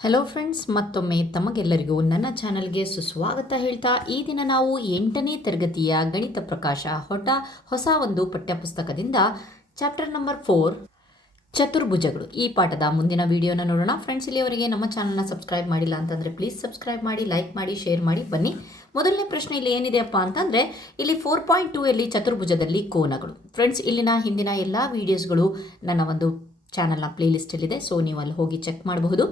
Hello friends, ಮತ್ತೊಮ್ಮೆ ತಮಗೆಲ್ಲರಿಗೂ ನನ್ನ ಚಾನಲ್ಗೆ ಸುಸ್ವಾಗತ ಹೇಳ್ತಾ ಈ ದಿನ ನಾವು 8ನೇ ತರಗತಿಯ ಗಣಿತ ಪ್ರಕಾಶ ಹೊಸ ಒಂದು ಪಠ್ಯಪುಸ್ತಕದಿಂದ ಚಾಪ್ಟರ್ ನಂಬರ್ 4 ಚತುರ್ಭುಜಗಳು ಈ ಪಾಠದ ಮುಂದಿನ ವಿಡಿಯೋನ ನೋಡೋಣ. ಫ್ರೆಂಡ್ಸ್, ಇಲ್ಲಿಯವರೆಗೆ ನಮ್ಮ ಚಾನಲ್ನ ಸಬ್ಸ್ಕ್ರೈಬ್ ಮಾಡಿಲ್ಲ ಅಂತಂದರೆ ಪ್ಲೀಸ್ ಸಬ್ಸ್ಕ್ರೈಬ್ ಮಾಡಿ, ಲೈಕ್ ಮಾಡಿ, ಶೇರ್ ಮಾಡಿ. ಬನ್ನಿ, ಮೊದಲನೇ ಪ್ರಶ್ನೆ ಇಲ್ಲಿ ಏನಿದೆಯಪ್ಪ ಅಂತಂದರೆ ಇಲ್ಲಿ 4.2 ಅಲ್ಲಿ ಚತುರ್ಭುಜದಲ್ಲಿ ಕೋನಗಳು. ಫ್ರೆಂಡ್ಸ್, ಇಲ್ಲಿನ ಹಿಂದಿನ ಎಲ್ಲ ವೀಡಿಯೋಸ್ಗಳು ನನ್ನ ಒಂದು ಚಾನಲ್ನ ಪ್ಲೇಲಿಸ್ಟಲ್ಲಿದೆ, ಸೊ ನೀವು ಅಲ್ಲಿ ಹೋಗಿ ಚೆಕ್ ಮಾಡಬಹುದು.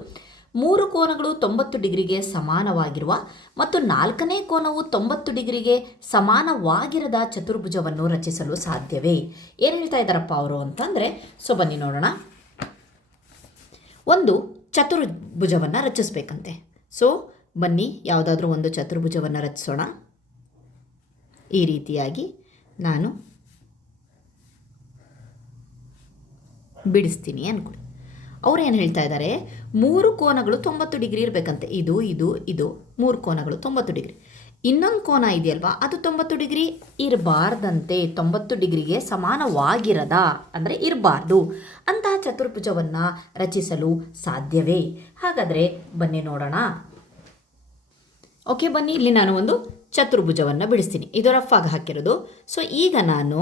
3 ಕೋನಗಳು 90 ಡಿಗ್ರಿಗೆ ಸಮಾನವಾಗಿರುವ ಮತ್ತು 4ನೇ ಕೋನವು 90 ಡಿಗ್ರಿಗೆ ಸಮಾನವಾಗಿರದ ಚತುರ್ಭುಜವನ್ನು ರಚಿಸಲು ಸಾಧ್ಯವೇ? ಏನು ಹೇಳ್ತಾ ಇದ್ದಾರಪ್ಪ ಅವರು ಅಂತಂದರೆ, ಸೊ ಬನ್ನಿ ನೋಡೋಣ. ಒಂದು ಚತುರ್ಭುಜವನ್ನು ರಚಿಸಬೇಕಂತೆ. ಸೊ ಬನ್ನಿ, ಯಾವುದಾದ್ರೂ ಒಂದು ಚತುರ್ಭುಜವನ್ನು ರಚಿಸೋಣ. ಈ ರೀತಿಯಾಗಿ ನಾನು ಬಿಡಿಸ್ತೀನಿ ಅಂದ್ಕೊಳ್ಳಿ. ಅವ್ರು ಏನು ಹೇಳ್ತಾ ಇದ್ದಾರೆ, 3 ಕೋನಗಳು 90 ಡಿಗ್ರಿ ಇರಬೇಕಂತೆ. ಇದು 3 ಕೋನಗಳು 90 ಡಿಗ್ರಿ. ಇನ್ನೊಂದು ಕೋನ ಇದೆಯಲ್ವಾ, ಅದು 90 ಡಿಗ್ರಿ ಇರಬಾರ್ದಂತೆ. 90 ಡಿಗ್ರಿಗೆ ಸಮಾನವಾಗಿರದ ಅಂದರೆ ಇರಬಾರ್ದು ಅಂತಹ ಚತುರ್ಭುಜವನ್ನು ರಚಿಸಲು ಸಾಧ್ಯವೇ? ಹಾಗಾದರೆ ಬನ್ನಿ ನೋಡೋಣ. ಓಕೆ, ಬನ್ನಿ, ಇಲ್ಲಿ ನಾನು ಒಂದು ಚತುರ್ಭುಜವನ್ನು ಬಿಡಿಸ್ತೀನಿ. ಇದು ರಫ್ ಆಗಿ ಹಾಕಿರೋದು. ಸೊ ಈಗ ನಾನು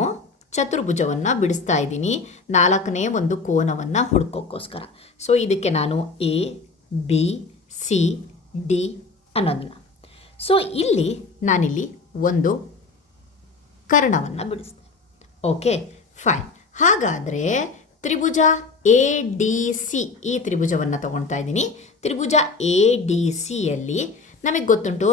ಚತುರ್ಭುಜವನ್ನು ಬಿಡಿಸ್ತಾ ಇದ್ದೀನಿ 4ನೇ ಒಂದು ಕೋನವನ್ನು ಹುಡ್ಕೋಕ್ಕೋಸ್ಕರ. ಸೊ ಇದಕ್ಕೆ ನಾನು ಎ ಬಿ ಸಿ ಡಿ ಅನ್ನೋದನ್ನ, ಸೊ ಇಲ್ಲಿ ನಾನಿಲ್ಲಿ ಒಂದು ಕರ್ಣವನ್ನು ಬಿಡಿಸ್ತೇನೆ. Okay, fine. ಹಾಗಾದರೆ ತ್ರಿಭುಜ ಎ ಡಿ ಸಿ, ಈ ತ್ರಿಭುಜವನ್ನು ತಗೊಳ್ತಾ ಇದ್ದೀನಿ. ತ್ರಿಭುಜ ಎ ಡಿ ಸಿಯಲ್ಲಿ ನಮಗೆ ಗೊತ್ತುಂಟು,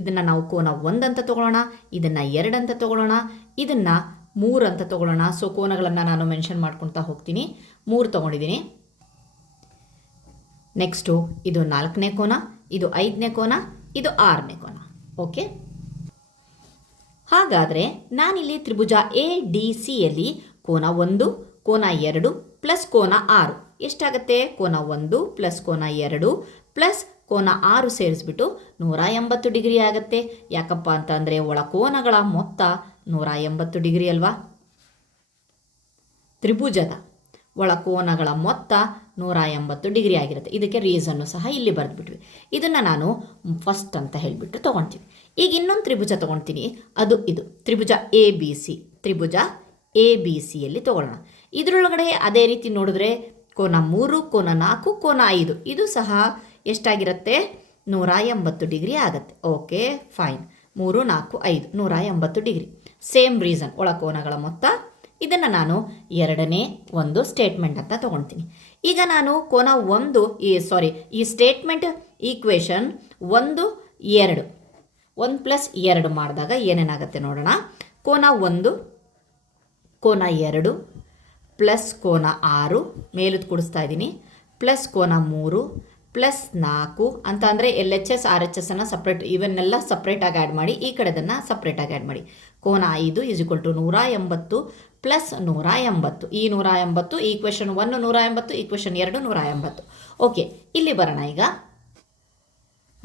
ಇದನ್ನು ನಾವು ಕೋನ 1 ಅಂತ ತೊಗೊಳ್ಳೋಣ, ಇದನ್ನು 2 ಅಂತ ತೊಗೊಳ್ಳೋಣ, ಇದನ್ನು 3 ಅಂತ ತೊಗೊಳ್ಳೋಣ. ಸೊ ಕೋನಗಳನ್ನು ನಾನು ಮೆನ್ಷನ್ ಮಾಡ್ಕೊಳ್ತಾ ಹೋಗ್ತೀನಿ. 3 ತೊಗೊಂಡಿದ್ದೀನಿ. ನೆಕ್ಸ್ಟು ಇದು 4ನೇ ಕೋನ, ಇದು 5ನೇ ಕೋನ, ಇದು 6ನೇ ಕೋನ. ಓಕೆ, ಹಾಗಾದರೆ ನಾನಿಲ್ಲಿ ತ್ರಿಭುಜ ಎ ಡಿ ಸಿಯಲ್ಲಿ ಕೋನ 1, ಕೋನ 2 ಪ್ಲಸ್ ಕೋನ 6 ಎಷ್ಟಾಗುತ್ತೆ? ಕೋನ 1 ಪ್ಲಸ್ ಕೋನ 2 ಪ್ಲಸ್ ಕೋನ 6 ಸೇರಿಸ್ಬಿಟ್ಟು 180 ಡಿಗ್ರಿ ಆಗುತ್ತೆ. ಯಾಕಪ್ಪ ಅಂತ ಅಂದರೆ ಒಳಕೋನಗಳ ಮೊತ್ತ 180 ಡಿಗ್ರಿ ಅಲ್ವಾ? ತ್ರಿಭುಜದ ಒಳಕೋನಗಳ ಮೊತ್ತ 180 ಡಿಗ್ರಿ ಆಗಿರುತ್ತೆ. ಇದಕ್ಕೆ ರೀಸನ್ನು ಸಹ ಇಲ್ಲಿ ಬರೆದ್ಬಿಟ್ವಿ. ಇದನ್ನು ನಾನು ಫಸ್ಟ್ ಅಂತ ಹೇಳಿಬಿಟ್ಟು ತೊಗೊಳ್ತೀನಿ. ಈಗ ಇನ್ನೊಂದು ತ್ರಿಭುಜ ತೊಗೊಳ್ತೀನಿ, ಅದು ಇದು ತ್ರಿಭುಜ ಎ ಬಿ ಸಿ. ತ್ರಿಭುಜ ಎ ಬಿ ಸಿಯಲ್ಲಿ ತೊಗೊಳ್ಳೋಣ. ಇದರೊಳಗಡೆ ಅದೇ ರೀತಿ ನೋಡಿದ್ರೆ ಕೋನ 3, ಕೋನ 4, ಕೋನ 5 ಇದು ಸಹ ಎಷ್ಟಾಗಿರುತ್ತೆ? 180 ಡಿಗ್ರಿ ಆಗುತ್ತೆ. Okay, fine. 3, 4, 5 180 degree. Same reason, ಒಳಕೋನಗಳ ಮೊತ್ತ. ಇದನ್ನು ನಾನು 2ನೇ ಒಂದು ಸ್ಟೇಟ್ಮೆಂಟ್ ಅಂತ ತೊಗೊಳ್ತೀನಿ. ಈಗ ನಾನು ಕೋನ 1 ಈ ಸ್ಟೇಟ್ಮೆಂಟ್ ಈಕ್ವೇಷನ್ 1, 2 1 + 2 ಮಾಡಿದಾಗ ಏನೇನಾಗುತ್ತೆ ನೋಡೋಣ. ಕೋನ 1, ಕೋನ 2 ಪ್ಲಸ್ ಕೋನ 6 ಮೇಲುದು ಕೂಡಿಸ್ತಾ ಇದ್ದೀನಿ, ಪ್ಲಸ್ ಕೋನ 3 ಪ್ಲಸ್ 4 ಅಂತ ಅಂದರೆ LHS RHS ಅನ್ನು ಸಪ್ರೇಟ್, ಇವನ್ನೆಲ್ಲ ಸಪ್ರೇಟಾಗಿ ಆ್ಯಡ್ ಮಾಡಿ, ಈ ಕಡೆದನ್ನು ಸಪ್ರೇಟಾಗಿ ಆ್ಯಡ್ ಮಾಡಿ. ಕೋನ 5 = 180 ಪ್ಲಸ್ 180. ಈ 180 ಈಕ್ವೇಷನ್ 1 180, ಈಕ್ವೇಷನ್ 2 180. ಓಕೆ, ಇಲ್ಲಿ ಬರೋಣ ಈಗ.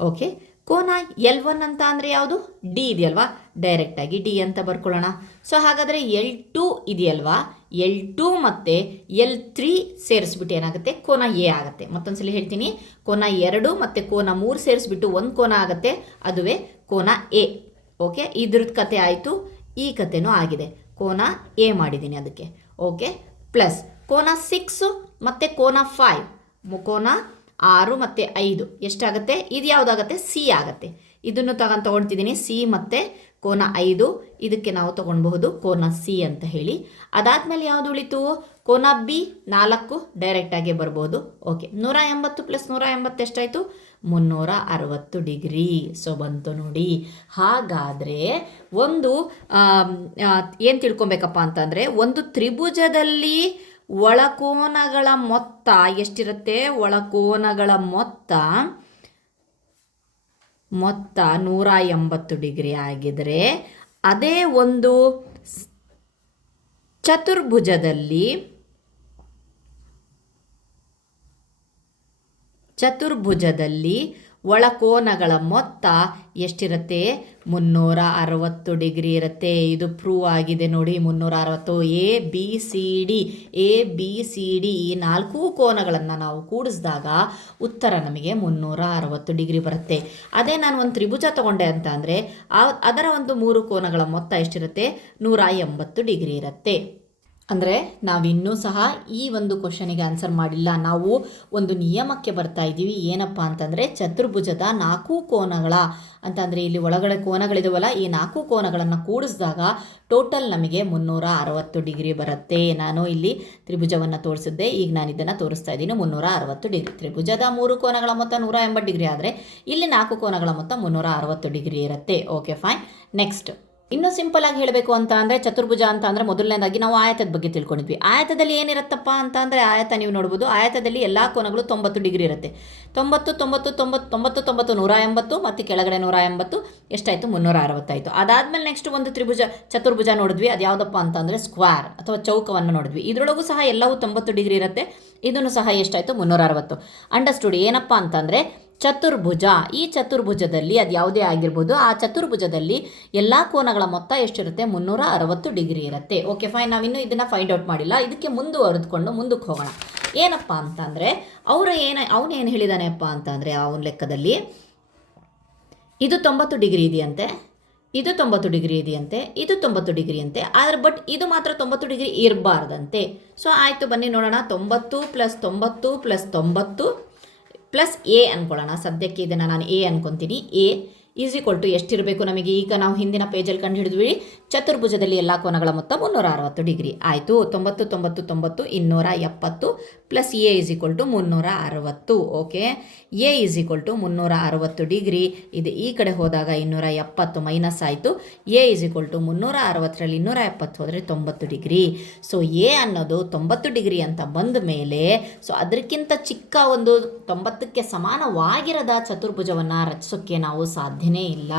ಓಕೆ, ಕೋನ L1 ಅಂತ ಅಂದರೆ ಯಾವುದು? ಡಿ ಇದೆಯಲ್ವಾ, ಡೈರೆಕ್ಟಾಗಿ ಡಿ ಅಂತ ಬರ್ಕೊಳ್ಳೋಣ. ಸೊ ಹಾಗಾದರೆ L2 ಇದೆಯಲ್ವಾ, L2 ಮತ್ತು L3 ಸೇರಿಸ್ಬಿಟ್ಟು ಏನಾಗುತ್ತೆ? ಕೋನ ಎ ಆಗುತ್ತೆ. ಮತ್ತೊಂದ್ಸಲ ಹೇಳ್ತೀನಿ, ಕೋನ 2 ಮತ್ತು ಕೋನ 3 ಸೇರಿಸ್ಬಿಟ್ಟು ಒಂದು ಕೋನ ಆಗುತ್ತೆ, ಅದುವೇ ಕೋನ ಎ. ಓಕೆ, ಇದ್ರದ್ದು ಕತೆ ಆಯಿತು, ಈ ಕತೆನೂ ಆಗಿದೆ. ಕೋನ ಎ ಮಾಡಿದ್ದೀನಿ ಅದಕ್ಕೆ. ಓಕೆ, ಪ್ಲಸ್ ಕೋನ 6 ಮತ್ತು ಕೋನ 5, ಕೋನ 6 ಮತ್ತು 5 ಎಷ್ಟಾಗುತ್ತೆ? ಇದು ಯಾವುದಾಗುತ್ತೆ? ಸಿ ಆಗುತ್ತೆ. ಇದನ್ನು ತೊಗೊಳ್ತಿದ್ದೀನಿ, ಸಿ ಮತ್ತು ಕೋನ 5, ಇದಕ್ಕೆ ನಾವು ತೊಗೊಳ್ಬಹುದು ಕೋನ ಸಿ ಅಂತ ಹೇಳಿ. ಅದಾದಮೇಲೆ ಯಾವುದು ಉಳಿತು? ಕೋನ ಬಿ 4 ಡೈರೆಕ್ಟಾಗಿ ಬರ್ಬೋದು. ಓಕೆ, 180 ಪ್ಲಸ್ 180 ಎಷ್ಟಾಯಿತು? 360 ಡಿಗ್ರಿ. ಸೊ ಬಂತು ನೋಡಿ. ಹಾಗಾದರೆ ಒಂದು ಏನು ತಿಳ್ಕೊಬೇಕಪ್ಪ ಅಂತಂದರೆ, ಒಂದು ತ್ರಿಭುಜದಲ್ಲಿ ಒಳಕೋನಗಳ ಮೊತ್ತ ಎಷ್ಟಿರುತ್ತೆ? ಒಳಕೋನಗಳ ಮೊತ್ತ 180 ಡಿಗ್ರಿ ಆಗಿದರೆ, ಅದೇ ಒಂದು ಚತುರ್ಭುಜದಲ್ಲಿ ಒಳಕೋನಗಳ ಮೊತ್ತ ಎಷ್ಟಿರುತ್ತೆ? 360 ಡಿಗ್ರಿ ಇರುತ್ತೆ. ಇದು ಪ್ರೂವ್ ಆಗಿದೆ ನೋಡಿ, 360. ಎ ಬಿ ಸಿ ಡಿ ಈ 4 ಕೋನಗಳನ್ನು ನಾವು ಕೂಡಿಸಿದಾಗ ಉತ್ತರ ನಮಗೆ 360 ಡಿಗ್ರಿ ಬರುತ್ತೆ. ಅದೇ ನಾನು ಒಂದು ತ್ರಿಭುಜ ತಗೊಂಡೆ ಅಂತ ಅಂದರೆ ಅದರ ಒಂದು 3 ಕೋನಗಳ ಮೊತ್ತ ಎಷ್ಟಿರುತ್ತೆ? 180 ಡಿಗ್ರಿ ಇರುತ್ತೆ. ಅಂದರೆ ನಾವಿನ್ನೂ ಸಹ ಈ ಒಂದು ಕ್ವಶನಿಗೆ ಆನ್ಸರ್ ಮಾಡಿಲ್ಲ. ನಾವು ಒಂದು ನಿಯಮಕ್ಕೆ ಬರ್ತಾ ಇದ್ದೀವಿ. ಏನಪ್ಪ ಅಂತಂದರೆ ಚತುರ್ಭುಜದ 4 ಕೋನಗಳ ಅಂತಂದರೆ ಇಲ್ಲಿ ಒಳಗಡೆ ಕೋನಗಳಿದಾವಲ್ಲ, ಈ 4 ಕೋನಗಳನ್ನು ಕೂಡಿಸಿದಾಗ ಟೋಟಲ್ ನಮಗೆ 360 ಡಿಗ್ರಿ ಬರುತ್ತೆ. ನಾನು ಇಲ್ಲಿ ತ್ರಿಭುಜವನ್ನು ತೋರಿಸಿದ್ದೆ, ಈಗ ನಾನು ಇದನ್ನು ತೋರಿಸ್ತಾ ಇದ್ದೀನಿ 360 ಡಿಗ್ರಿ. ತ್ರಿಭುಜದ 3 ಕೋನಗಳ ಮೊತ್ತ 180 ಡಿಗ್ರಿ ಆದರೆ ಇಲ್ಲಿ 4 ಕೋನಗಳ ಮೊತ್ತ 360 ಡಿಗ್ರಿ ಇರುತ್ತೆ. Okay fine. ನೆಕ್ಸ್ಟ್ ಇನ್ನೂ ಸಿಂಪಲ್ ಆಗಿ ಹೇಳಬೇಕು ಅಂತ ಅಂದರೆ ಚತುರ್ಭುಜ ಅಂತ ಅಂದರೆ ಮೊದಲನೇದಾಗಿ ನಾವು ಆಯತದ ಬಗ್ಗೆ ತಿಳ್ಕೊಂಡಿದ್ವಿ. ಆಯತದಲ್ಲಿ ಏನಿರುತ್ತಪ್ಪ ಅಂತ ಅಂದರೆ ಆಯತ ನೀವು ನೋಡ್ಬೋದು, ಆಯತದಲ್ಲಿ ಎಲ್ಲ ಕೋನಗಳು 90 ಡಿಗ್ರಿ ಇರುತ್ತೆ. 90 90 90 90 90 180 ಮತ್ತು ಕೆಳಗಡೆ 180 ಎಷ್ಟಾಯಿತು? 360 ಆಯಿತು. ಅದಾದಮೇಲೆ ನೆಕ್ಸ್ಟ್ ಒಂದು ಚತುರ್ಭುಜ ನೋಡಿದ್ವಿ. ಅದು ಯಾವುದಪ್ಪ ಅಂತ ಅಂದರೆ ಸ್ಕ್ವೇರ್ ಅಥವಾ ಚೌಕವನ್ನು ನೋಡಿದ್ವಿ. ಇದರೊಳಗೂ ಸಹ ಎಲ್ಲವೂ 90 ಡಿಗ್ರಿ ಇರುತ್ತೆ. ಇದನ್ನು ಸಹ ಎಷ್ಟಾಯಿತು? 360. ಅಂಡರ್ಸ್ಟುಡ್. ಏನಪ್ಪ ಅಂತಂದರೆ ಚತುರ್ಭುಜ, ಈ ಚತುರ್ಭುಜದಲ್ಲಿ ಅದು ಯಾವುದೇ ಆಗಿರ್ಬೋದು, ಆ ಚತುರ್ಭುಜದಲ್ಲಿ ಎಲ್ಲ ಕೋನಗಳ ಮೊತ್ತ ಎಷ್ಟಿರುತ್ತೆ? 360 ಡಿಗ್ರಿ ಇರುತ್ತೆ. Okay fine. ನಾವಿನ್ನೂ ಇದನ್ನು ಫೈಂಡ್ ಔಟ್ ಮಾಡಿಲ್ಲ. ಇದಕ್ಕೆ ಮುಂದುವರೆದುಕೊಂಡು ಮುಂದಕ್ಕೆ ಹೋಗೋಣ. ಏನಪ್ಪ ಅಂತಂದರೆ ಅವನೇನು ಹೇಳಿದಾನೆಪ್ಪ ಅಂತಂದರೆ ಅವನ ಲೆಕ್ಕದಲ್ಲಿ ಇದು 90 ಡಿಗ್ರಿ ಇದೆಯಂತೆ, ಇದು 90 ಡಿಗ್ರಿ ಇದೆಯಂತೆ, ಇದು 90 ಡಿಗ್ರಿ ಅಂತೆ. ಆದರೆ ಬಟ್ ಇದು ಮಾತ್ರ 90 ಡಿಗ್ರಿ ಇರಬಾರ್ದಂತೆ. ಸೊ ಆಯಿತು, ಬನ್ನಿ ನೋಡೋಣ. 90 + 90 + 90 ಪ್ಲಸ್ ಎ ಅಂದ್ಕೊಳ್ಳೋಣ. ಸದ್ಯಕ್ಕೆ ಇದನ್ನು ನಾನು ಎ ಅಂದ್ಕೊತೀನಿ. ಎ ಈಸ್ ಈಕ್ವಲ್ ಟು ಎಷ್ಟಿರಬೇಕು ನಮಗೆ? ಈಗ ನಾವು ಹಿಂದಿನ ಪೇಜಲ್ಲಿ ಕಂಡು ಹಿಡಿದ್ವಿ, ಚತುರ್ಭುಜದಲ್ಲಿ ಎಲ್ಲ ಕೋನಗಳ ಮೊತ್ತ 360 ಡಿಗ್ರಿ ಆಯಿತು. 90 90 90 270 plus a is equal to 360. Okay, a is equal to 360 degree. ಇದು ಈ ಕಡೆ ಹೋದಾಗ 270 ಮೈನಸ್ ಆಯಿತು. ಎ ಈಸ್ ಈಕ್ವಲ್ ಟು 360ರಲ್ಲಿ 270 ಹೋದರೆ 90 ಡಿಗ್ರಿ. ಸೊ ಎ ಅನ್ನೋದು 90 ಡಿಗ್ರಿ ಅಂತ ಬಂದ ಮೇಲೆ ಸೊ ಅದಕ್ಕಿಂತ ಚಿಕ್ಕ ಒಂದು 90ಕ್ಕೆ ಸಮಾನವಾಗಿರದ ಚತುರ್ಭುಜವನ್ನು ರಚಿಸೋಕ್ಕೆ ನಾವು ಸಾಧ್ಯನೇ ಇಲ್ಲ.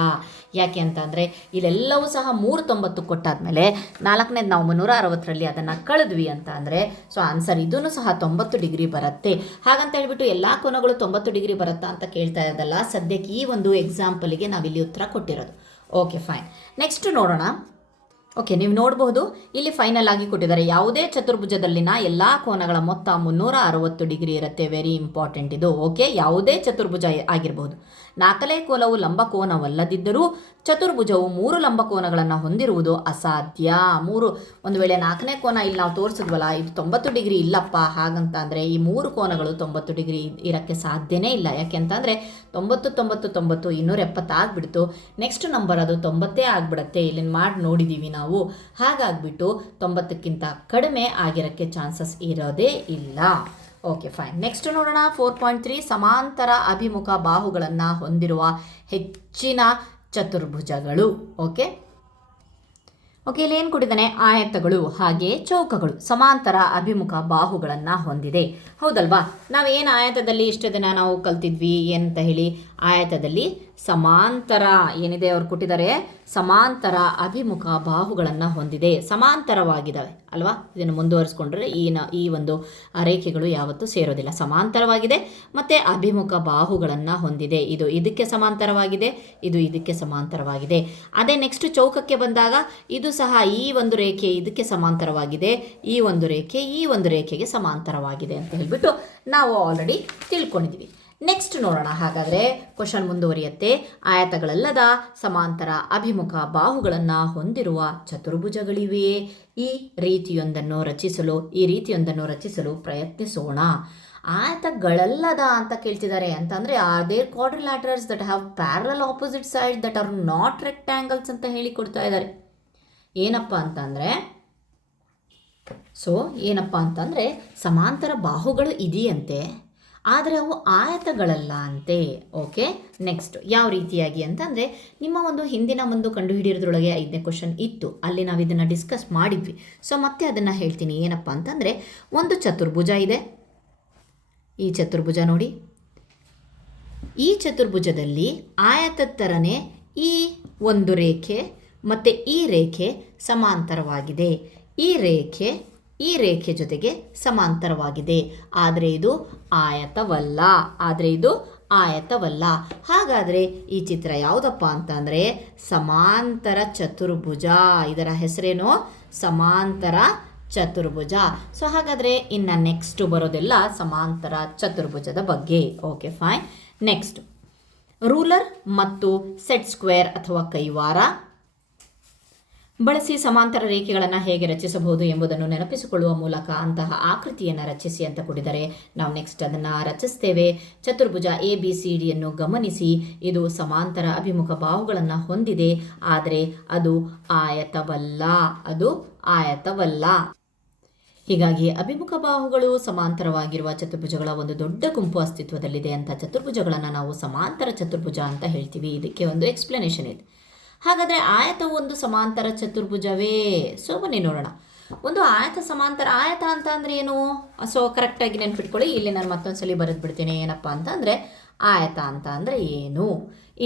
ಯಾಕೆ ಅಂತಂದರೆ ಇಲ್ಲೆಲ್ಲವೂ ಸಹ 390 ಕೊಟ್ಟಾದಮೇಲೆ 4ನೇದು ನಾವು 360ರಲ್ಲಿ ಅದನ್ನು ಕಳೆದ್ವಿ ಅಂತ ಅಂದರೆ ಸೊ ಆನ್ಸರ್ ಇದೂ ಸಹ 90 ಡಿಗ್ರಿ ಬರುತ್ತೆ. ಹಾಗಂತ ಹೇಳ್ಬಿಟ್ಟು ಎಲ್ಲ ಕೋನಗಳು 90 ಡಿಗ್ರಿ ಬರುತ್ತಾ ಅಂತ ಕೇಳ್ತಾ ಇರೋದಲ್ಲ. ಸದ್ಯಕ್ಕೆ ಈ ಒಂದು ಎಕ್ಸಾಂಪಲಿಗೆ ನಾವಿಲ್ಲಿ ಉತ್ತರ ಕೊಟ್ಟಿರೋದು. Okay fine. ನೆಕ್ಸ್ಟ್ ನೋಡೋಣ. ಓಕೆ, ನೀವು ನೋಡಬಹುದು ಇಲ್ಲಿ ಫೈನಲ್ ಆಗಿ ಕೊಟ್ಟಿದ್ದಾರೆ. ಯಾವುದೇ ಚತುರ್ಭುಜದಲ್ಲಿನ ಎಲ್ಲ ಕೋನಗಳ ಮೊತ್ತ 360 ಡಿಗ್ರಿ ಇರುತ್ತೆ. ವೆರಿ ಇಂಪಾರ್ಟೆಂಟ್ ಇದು. ಓಕೆ, ಯಾವುದೇ ಚತುರ್ಭುಜ ಆಗಿರಬಹುದು. 4ನೇ ಕೋನವು ಲಂಬಕೋನವಲ್ಲದಿದ್ದರೂ ಚತುರ್ಭುಜವು 3 ಲಂಬಕೋನಗಳನ್ನು ಹೊಂದಿರುವುದು ಅಸಾಧ್ಯ. ಒಂದು ವೇಳೆ 4ನೇ ಕೋನ ಇಲ್ಲಿ ನಾವು ತೋರಿಸಿದ್ವಲ್ಲ, ಇದು 90 ಡಿಗ್ರಿ ಇಲ್ಲಪ್ಪ, ಹಾಗಂತ ಅಂದರೆ ಈ 3 ಕೋನಗಳು 90 ಡಿಗ್ರಿ ಇರೋಕ್ಕೆ ಸಾಧ್ಯನೇ ಇಲ್ಲ. ಯಾಕೆ ಅಂತಂದರೆ 90 90 90 270 ಆಗಿಬಿಡ್ತು. ನೆಕ್ಸ್ಟ್ ನಂಬರ್ ಅದು 90 ಆಗಿಬಿಡುತ್ತೆ. ಇಲ್ಲಿ ಮಾಡಿ ನೋಡಿದ್ದೀವಿ ನಾವು. ಹಾಗಾಗಿಬಿಟ್ಟು 90ಕ್ಕಿಂತ ಕಡಿಮೆ ಆಗಿರೋಕ್ಕೆ ಚಾನ್ಸಸ್ ಇರೋದೇ ಇಲ್ಲ. Okay fine. ನೆಕ್ಸ್ಟ್ ನೋಡೋಣ. 4.3 ಸಮಾಂತರ ಅಭಿಮುಖ ಬಾಹುಗಳನ್ನು ಹೊಂದಿರುವ ಹೆಚ್ಚಿನ ಚತುರ್ಭುಜಗಳು. ಓಕೆ, ಇಲ್ಲಿ ಏನು ಕೊಟ್ಟಿದ್ದಾನೆ? ಆಯತಗಳು ಹಾಗೆ ಚೌಕಗಳು ಸಮಾಂತರ ಅಭಿಮುಖ ಬಾಹುಗಳನ್ನು ಹೊಂದಿದೆ. ಹೌದಲ್ವಾ? ನಾವೇನು ಆಯತದಲ್ಲಿ ಇಷ್ಟು ದಿನ ನಾವು ಕಲ್ತಿದ್ವಿ ಅಂತ ಹೇಳಿ, ಆಯತದಲ್ಲಿ ಸಮಾಂತರ ಏನಿದೆ ಅವ್ರು ಕೊಟ್ಟಿದ್ದಾರೆ, ಸಮಾಂತರ ಅಭಿಮುಖ ಬಾಹುಗಳನ್ನು ಹೊಂದಿದೆ. ಸಮಾಂತರವಾಗಿದ್ದಾವೆ ಅಲ್ವಾ? ಇದನ್ನು ಮುಂದುವರಿಸ್ಕೊಂಡ್ರೆ ಈ ಒಂದು ರೇಖೆಗಳು ಯಾವತ್ತೂ ಸೇರೋದಿಲ್ಲ. ಸಮಾಂತರವಾಗಿದೆ ಮತ್ತು ಅಭಿಮುಖ ಬಾಹುಗಳನ್ನು ಹೊಂದಿದೆ. ಇದು ಇದಕ್ಕೆ ಸಮಾಂತರವಾಗಿದೆ, ಇದು ಇದಕ್ಕೆ ಸಮಾಂತರವಾಗಿದೆ. ಅದೇ ನೆಕ್ಸ್ಟ್ ಚೌಕಕ್ಕೆ ಬಂದಾಗ ಇದು ಸಹ ಈ ಒಂದು ರೇಖೆ ಇದಕ್ಕೆ ಸಮಾಂತರವಾಗಿದೆ, ಈ ಒಂದು ರೇಖೆ ಈ ಒಂದು ರೇಖೆಗೆ ಸಮಾಂತರವಾಗಿದೆ ಅಂತ ಹೇಳ್ಬಿಟ್ಟು ನಾವು ಆಲ್ರೆಡಿ ತಿಳ್ಕೊಂಡಿದ್ದೀವಿ. ನೆಕ್ಸ್ಟ್ ನೋಡೋಣ. ಹಾಗಾದರೆ ಕ್ವಶನ್ ಮುಂದುವರಿಯುತ್ತೆ. ಆಯತಗಳಲ್ಲದ ಸಮಾಂತರ ಅಭಿಮುಖ ಬಾಹುಗಳನ್ನು ಹೊಂದಿರುವ ಚತುರ್ಭುಜಗಳಿವೆಯೇ? ಈ ರೀತಿಯೊಂದನ್ನು ರಚಿಸಲು ಪ್ರಯತ್ನಿಸೋಣ. ಆಯತಗಳಲ್ಲದ ಅಂತ ಕೇಳ್ತಿದ್ದಾರೆ ಅಂತಂದರೆ are there quadrilaterals that have parallel opposite side that are not rectangles ಅಂತ ಹೇಳಿ ಕೊಡ್ತಾ ಇದ್ದಾರೆ. ಏನಪ್ಪ ಅಂತಂದರೆ ಸಮಾಂತರ ಬಾಹುಗಳು ಇದೆಯಂತೆ, ಆದರೆ ಅವು ಆಯತಗಳಲ್ಲ ಅಂತೆ. ಓಕೆ, ನೆಕ್ಸ್ಟ್ ಯಾವ ರೀತಿಯಾಗಿ ಅಂತಂದರೆ ನಿಮ್ಮ ಒಂದು ಹಿಂದಿನ ಒಂದು ಕಂಡುಹಿಡಿಯೋದ್ರೊಳಗೆ 5ನೇ ಕ್ವಶನ್ ಇತ್ತು, ಅಲ್ಲಿ ನಾವು ಇದನ್ನು ಡಿಸ್ಕಸ್ ಮಾಡಿದ್ವಿ. ಸೊ ಮತ್ತೆ ಅದನ್ನು ಹೇಳ್ತೀನಿ. ಏನಪ್ಪ ಅಂತಂದರೆ ಒಂದು ಚತುರ್ಭುಜ ಇದೆ. ಈ ಚತುರ್ಭುಜ ನೋಡಿ, ಈ ಚತುರ್ಭುಜದಲ್ಲಿ ಆಯತದ ಥರನೇ ಈ ಒಂದು ರೇಖೆ ಮತ್ತು ಈ ರೇಖೆ ಸಮಾಂತರವಾಗಿದೆ. ಈ ರೇಖೆ ಜೊತೆಗೆ ಸಮಾಂತರವಾಗಿದೆ. ಆದರೆ ಇದು ಆಯತವಲ್ಲ. ಹಾಗಾದರೆ ಈ ಚಿತ್ರ ಯಾವುದಪ್ಪ ಅಂತಂದರೆ ಸಮಾಂತರ ಚತುರ್ಭುಜ. ಇದರ ಹೆಸರೇನು? ಸಮಾಂತರ ಚತುರ್ಭುಜ. ಸೊ ಹಾಗಾದರೆ ಇನ್ನು ನೆಕ್ಸ್ಟ್ ಬರೋದೆಲ್ಲ ಸಮಾಂತರ ಚತುರ್ಭುಜದ ಬಗ್ಗೆ. Okay fine. ನೆಕ್ಸ್ಟ್ ರೂಲರ್ ಮತ್ತು ಸೆಟ್ ಸ್ಕ್ವೇರ್ ಅಥವಾ ಕೈವಾರ ಬಳಸಿ ಸಮಾಂತರ ರೇಖೆಗಳನ್ನು ಹೇಗೆ ರಚಿಸಬಹುದು ಎಂಬುದನ್ನು ನೆನಪಿಸಿಕೊಳ್ಳುವ ಮೂಲಕ ಅಂತಹ ಆಕೃತಿಯನ್ನು ರಚಿಸಿ ಅಂತ ಕೊಟ್ಟಿದ್ದಾರೆ. ನಾವು ನೆಕ್ಸ್ಟ್ ಅದನ್ನು ರಚಿಸ್ತೇವೆ. ಚತುರ್ಭುಜ ABCD ಯನ್ನು ಗಮನಿಸಿ. ಇದು ಸಮಾಂತರ ಅಭಿಮುಖ ಬಾಹುಗಳನ್ನು ಹೊಂದಿದೆ, ಆದರೆ ಅದು ಆಯತವಲ್ಲ. ಅದು ಆಯತವಲ್ಲ. ಹೀಗಾಗಿ ಅಭಿಮುಖ ಬಾಹುಗಳು ಸಮಾಂತರವಾಗಿರುವ ಚತುರ್ಭುಜಗಳ ಒಂದು ದೊಡ್ಡ ಗುಂಪು ಅಸ್ತಿತ್ವದಲ್ಲಿದೆ. ಅಂತ ಚತುರ್ಭುಜಗಳನ್ನು ನಾವು ಸಮಾಂತರ ಚತುರ್ಭುಜ ಅಂತ ಹೇಳ್ತೀವಿ. ಇದಕ್ಕೆ ಒಂದು ಎಕ್ಸ್ಪ್ಲನೇಷನ್ ಇದೆ. ಹಾಗಾದರೆ ಆಯತವು ಒಂದು ಸಮಾಂತರ ಚತುರ್ಭುಜವೇ? ಸೊ ಬನ್ನಿ ನೋಡೋಣ. ಒಂದು ಆಯತ ಸಮಾಂತರ. ಆಯತ ಅಂತ ಅಂದರೆ ಏನು? ಸೊ ಕರೆಕ್ಟಾಗಿ ನೆನ್ಪಿಟ್ಕೊಳ್ಳಿ. ಇಲ್ಲಿ ನಾನು ಮತ್ತೊಂದು ಸಲ ಬರೆದು ಬಿಡ್ತೀನಿ. ಏನಪ್ಪ ಅಂತ ಅಂದರೆ ಆಯತ ಅಂತ ಅಂದರೆ ಏನು?